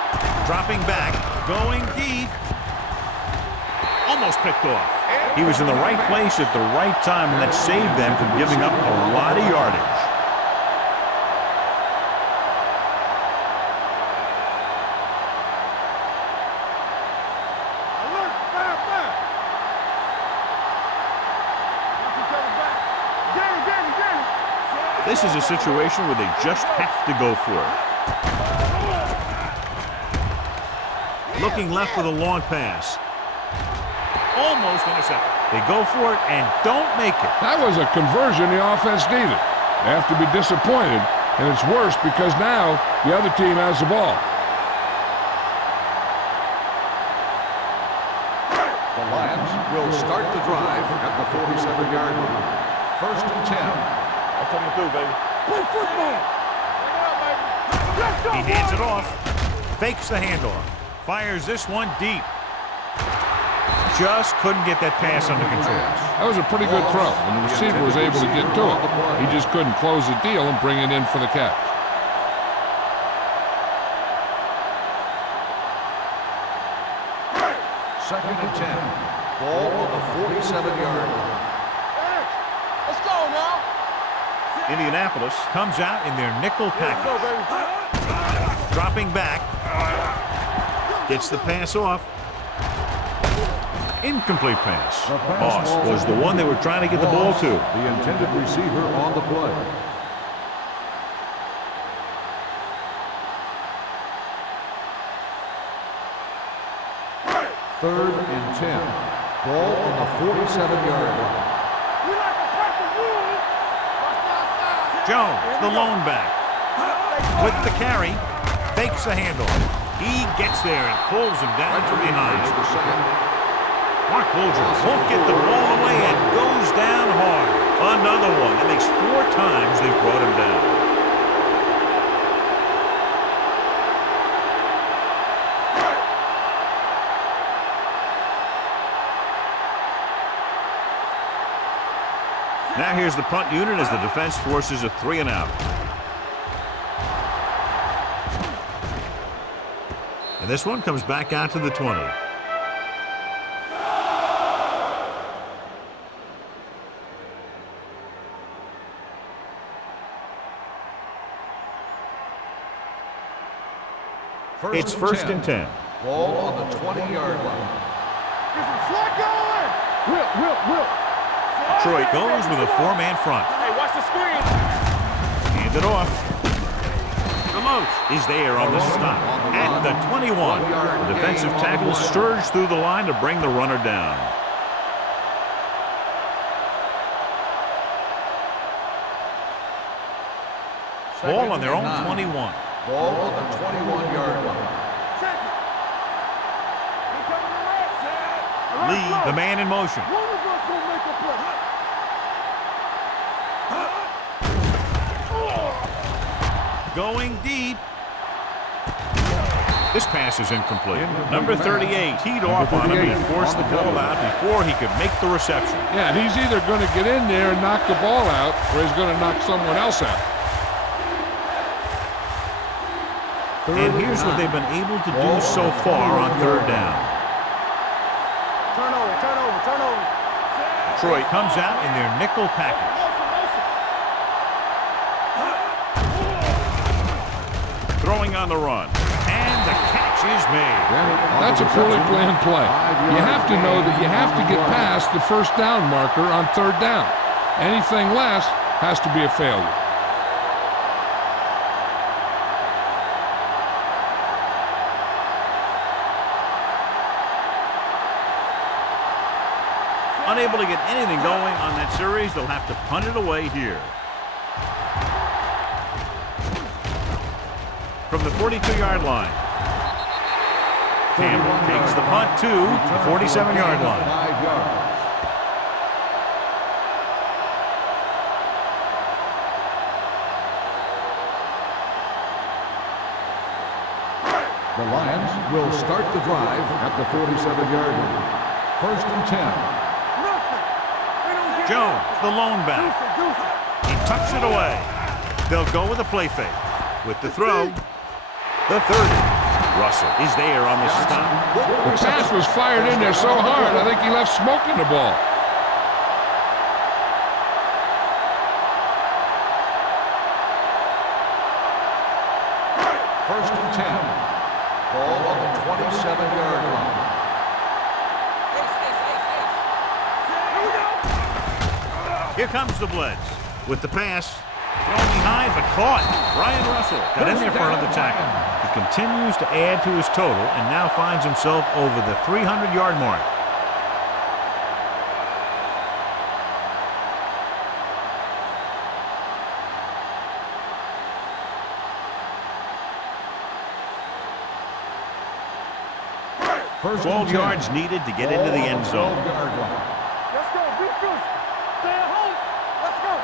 Dropping back, going deep. Almost picked off. He was in the right place at the right time, and that saved them from giving up a lot of yardage. Alert, fire. Watch each other back. Danny. This is a situation where they just have to go for it. Looking left for the long pass. Almost intercepted. They go for it and don't make it. That was a conversion the offense needed. They have to be disappointed, and it's worse because now the other team has the ball. The Lions will start the drive at the 47-yard line. First and 10. I'm coming through, baby. Play football. Bring it up, baby. Let's go, He hands it boys. off. Fakes the handoff. Fires this one deep. Just couldn't get that pass under control. That was a pretty good throw, and the receiver was able to get to it. He just couldn't close the deal and bring it in for the catch. Second and 10. Ball on the 47-yard line. Let's go now. Indianapolis comes out in their nickel Let's go, package. baby. Dropping back. Gets the pass off. Incomplete pass. Moss was the one they were trying to get the ball to. The intended receiver on the play. Third and 10. Ball on the 47-yard line. We like to break the rules. Watch the outside. Jones, the lone back. With the carry, fakes the handoff. He gets there and pulls him down from behind. The second. Mark Bulger won't get the ball away and goes down hard. Another one. That makes 4 times they've brought him down. Now here's the punt unit as the defense forces a 3-and-out. And this one comes back out to the 20. It's first and 10. Ball on the 20-yard line. Get some slack going. Will. Detroit goes with a 4-man front. Hey, watch the screen. Hand it off. Deloach is there on the stop at the 21. The defensive tackle surged through the line to bring the runner down. Ball on their own 21. Ball on the 21-yard line. Check it. He coming to right. Lee, the man in motion. One of us will make a play. Going deep. This pass is incomplete. Number 38 teed off on him and forced the ball out before he could make the reception. Yeah, and he's either going to get in there and knock the ball out, or he's going to knock someone else out. And here's what they've been able to do so far on 3rd down. Turn over. Detroit comes out in their nickel package. Throwing on the run. And the catch is made. That's a poorly planned play. You have to know that you have to get past the first down marker on 3rd down. Anything less has to be a failure. Unable to get anything going on that series, they'll have to punt it away here. From the 42-yard line. Campbell takes the punt to the 47-yard line. 5 yards. The Lions will start the drive at the 47-yard line. First and 10. Jones, the lone back. He tucks it away. They'll go with a play fake. With the throw, the 30. Russell is there on the stop. The pass was fired in there so hard, I think he left smoke in the ball. First and 10. Ball on the 27-yard line. Here comes the blitz. With the pass, thrown behind but caught. Brian Russell got in there for another tackle. He continues to add to his total and now finds himself over the 300-yard mark. First 12 yards needed to get into the end zone. Let's go, defense. Stay at home. Let's go.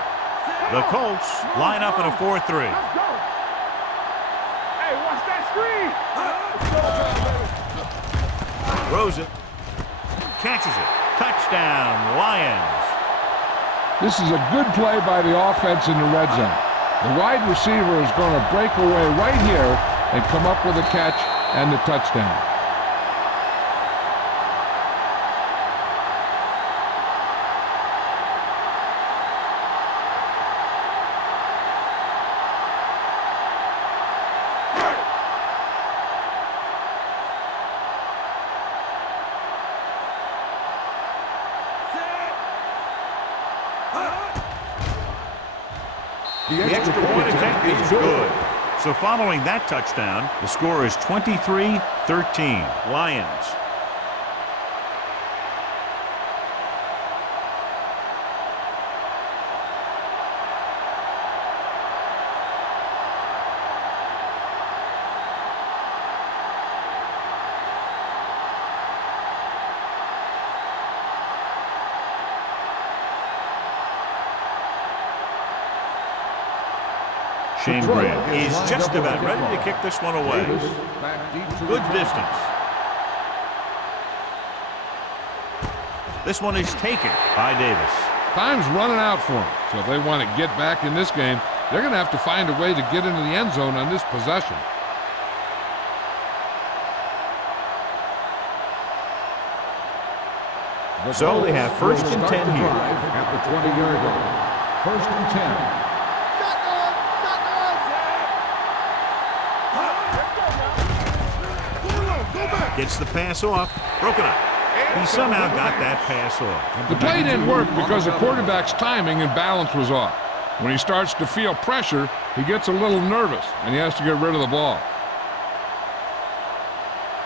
The Colts line up in a 4-3. Let's go. Hey, watch that screen. Throws it. Catches it. Touchdown, Lions. This is a good play by the offense in the red zone. The wide receiver is going to break away right here and come up with a catch and the touchdown. The extra point attempt is good. So following that touchdown, the score is 23-13. Lions. Shane Graham is just about ready to kick this one away. Good distance. This one is taken by Davis. Time's running out for them, so if they want to get back in this game, they're going to have to find a way to get into the end zone on this possession. So they have first and 10 here. At the 20-yard line. First and 10. Gets the pass off. Broken up. He somehow got that pass off. The play didn't work because the quarterback's timing and balance was off. When he starts to feel pressure, he gets a little nervous, and he has to get rid of the ball.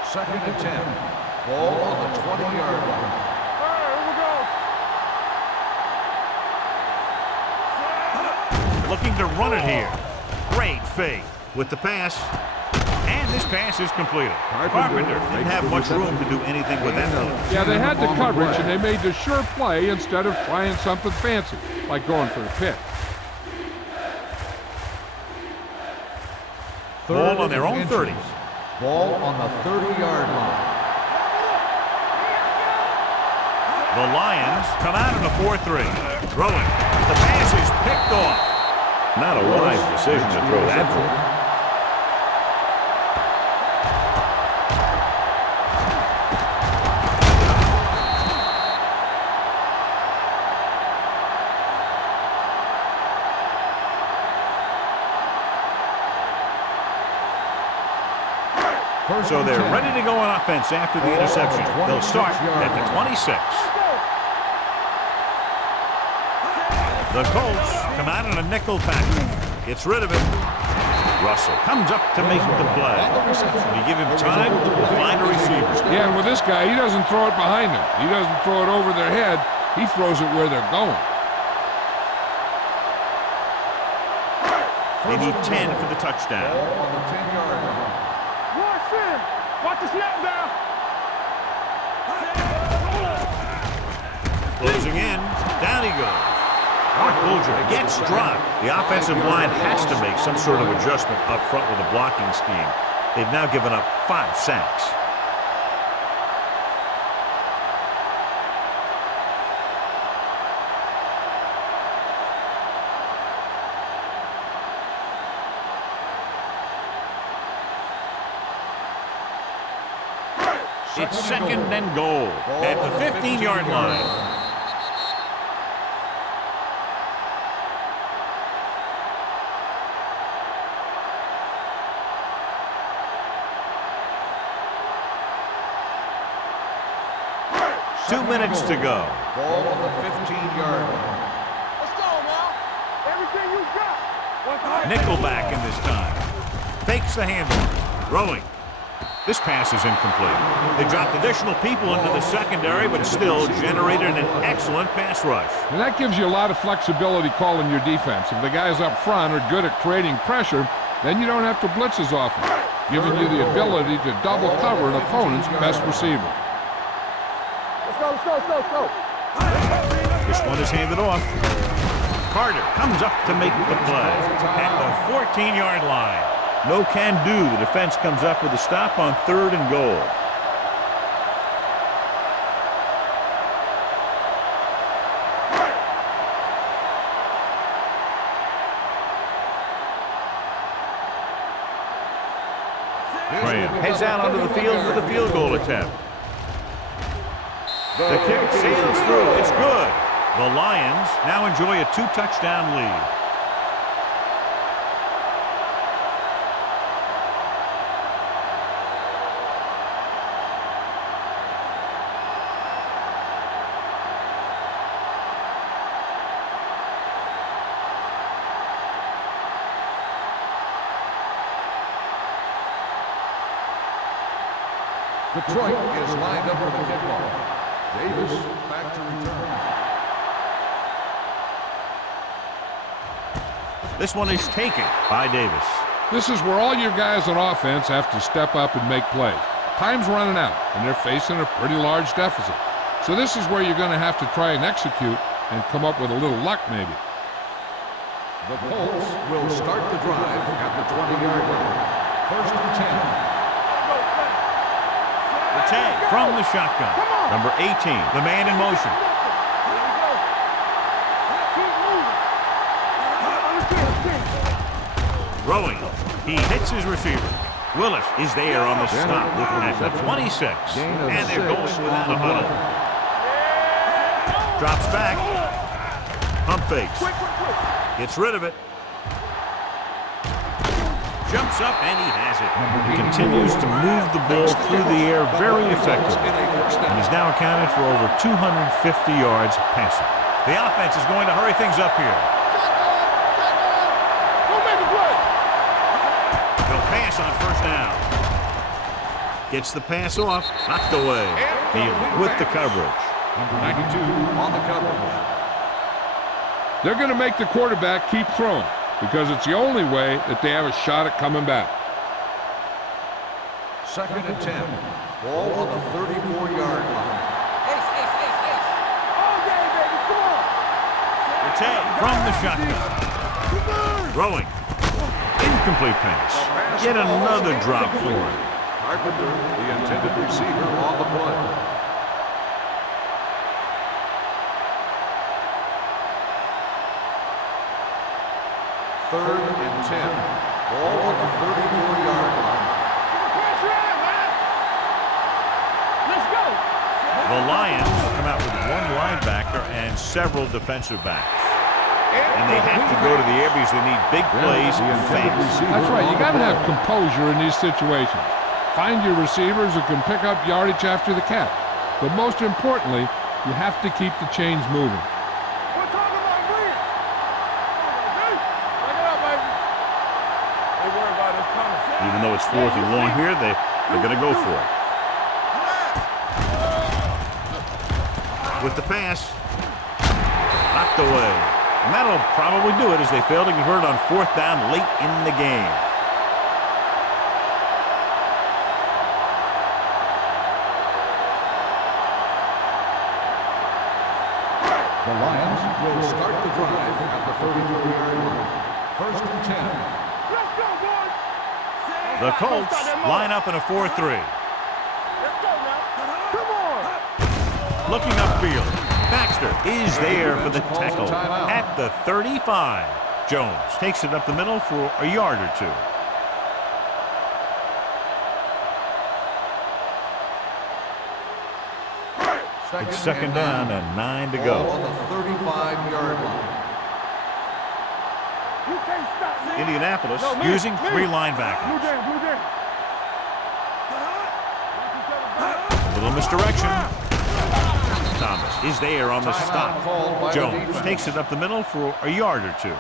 Second and 10. Ball on the 20-yard line. Looking to run it here. Great fake with the pass. And this pass is completed. Carpenter didn't have much room to do anything with that one. Yeah, they had the coverage, and they made the sure play instead of trying something fancy, like going for the pick. Ball on their own 30. Ball on the 30-yard line. The Lions come out in a 4-3. Throwing. The pass is picked off. Not a wise decision to throw that ball. So they're ready to go on offense after the interception. They'll start at the 26. The Colts come out in a nickel package. Gets rid of it. Russell comes up to make the play. When you give him time, he'll find a receiver. Yeah, and with this guy, he doesn't throw it behind them. He doesn't throw it over their head. He throws it where they're going. They need 10 for the touchdown. On the 10-yard line. Watch the snap down. Closing in. Down he goes. Mark Bulger gets dropped. The offensive line has to make some sort of adjustment up front with a blocking scheme. They've now given up 5 sacks. It's second and goal at the 15-yard line. Two minutes to go. Ball on the 15-yard line. Let's go now. Everything you got. Nickelback in this time. Fakes the handoff. Throwing. This pass is incomplete. They dropped additional people into the secondary, but still generated an excellent pass rush. And that gives you a lot of flexibility calling your defense. If the guys up front are good at creating pressure, then you don't have to blitz as often, giving you the ability to double cover an opponent's best receiver. Let's go. This one is handed off. Carter comes up to make the play at the 14-yard line. No can do. The defense comes up with a stop on 3rd and goal. Graham heads out onto the field for the field goal attempt. The kick sails through. It's good. The Lions now enjoy a 2-touchdown lead. Detroit is lined up for the kickoff. Davis back to return. This one is taken by Davis. This is where all your guys on offense have to step up and make plays. Time's running out, and they're facing a pretty large deficit. So this is where you're going to have to try and execute and come up with a little luck maybe. The Colts will start the drive at the 20-yard line. 1st and 10. The tag from the shotgun. Number 18, the man in motion. Throwing. He hits his receiver. Willis is there on the stop at the 26. And they're going without a huddle. Drops back. Pump fakes. Gets rid of it. Jumps up, and he has it. He continues to move the ball through the air very effectively, and he's now accounted for over 250 yards passing. The offense is going to hurry things up here. He'll pass on 1st down. Gets the pass off, knocked away. Field with the coverage. Number 92 on the coverage. They're going to make the quarterback keep throwing, because it's the only way that they have a shot at coming back. 2nd and 10. Ball on the 34-yard line. The tag from the shotgun. Throwing. Incomplete pass. Yet another drop for him. Carpenter, the intended receiver, on the play. Third and 10. Ball on the 34-yard line. Let's go. The Lions come out with one linebacker and several defensive backs. And they have to go to the air because they need big plays fast. That's right. You got to have composure in these situations. Find your receivers who can pick up yardage after the catch. But most importantly, you have to keep the chains moving. We're talking about Green. Back it up, baby. They worry about us coming. Even though it's 4th and long here, they're going to go for it. With the pass, knocked away. And that'll probably do it as they fail to convert on 4th down late in the game. The Lions will start the drive at the 34-yard line. 1st and 10. Let's go, boys. The Colts line up in a 4-3. Let's go now. Come on. Looking upfield. Baxter is there for the tackle at the 35. Jones takes it up the middle for a yard or two. It's second down and 9 to Ball go. on the 35-yard line. You can't stop me. Indianapolis No, me, using me. 3 linebackers. Blue jam, blue jam. Little misdirection. Thomas is there on the Timeout called by stop. the Jones defense. takes it up the middle for a yard or 2.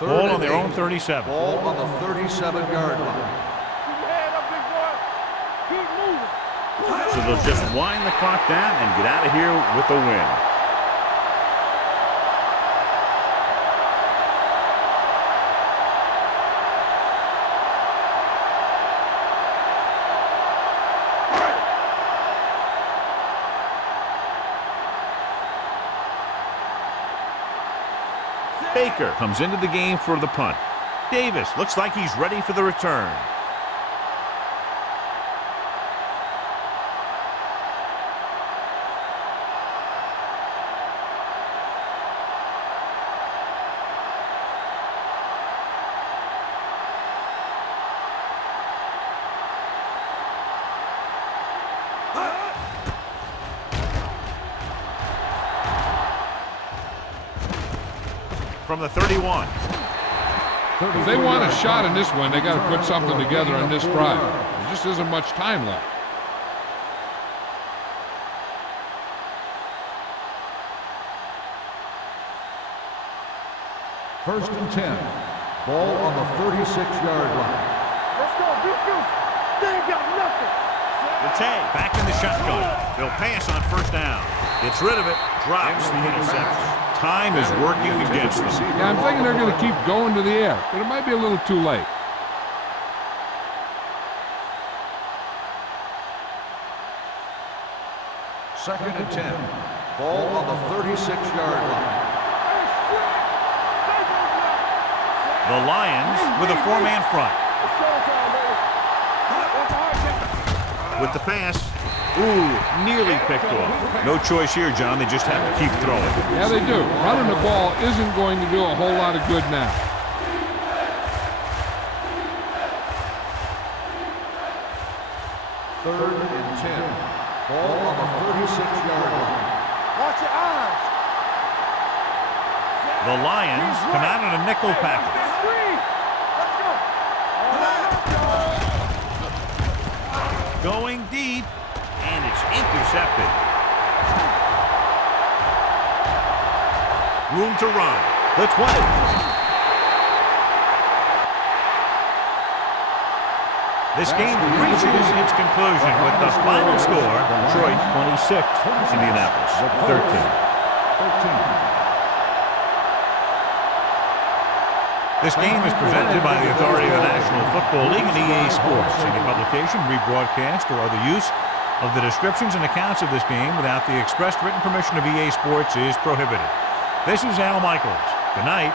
Ball on their own 37. Ball on the 37-yard line. Keep your head up, big boy. Keep moving. So they'll just wind the clock down and get out of here with a win. Baker comes into the game for the punt. Davis looks like he's ready for the return. From the 31. If they want a shot in this one, they got to put something together on this drive. There just isn't much time left. First and 10. Ball on the 36-yard line. Let's go, big goose. They ain't got nothing. Matei back in the shotgun. They'll pass on first down. Gets rid of it. Drops the interception. Time is working against them. Yeah, I'm thinking they're going to keep going to the air, but it might be a little too late. Second and 10. Ball on the 36-yard line. Hey, square. They gonna block. The Lions with a 4-man front. It's showtime, baby. That's a hard kick. With the pass. Ooh, nearly picked off. No choice here, John. They just have to keep throwing. Yeah, they do. Running the ball isn't going to do a whole lot of good now. Third and 10. Ball on the 36-yard line. Watch your eyes. The Lions come out in a nickel package. Screen. Let's go. Going deep, and it's intercepted. Room to run. The 20. This game reaches its conclusion with the final score, Detroit 26, Indianapolis 13. This game is presented by the authority of the National Football League and EA Sports. Any publication, rebroadcast, or other use of the descriptions and accounts of this game without the expressed written permission of EA Sports is prohibited. This is Al Michaels. Good night.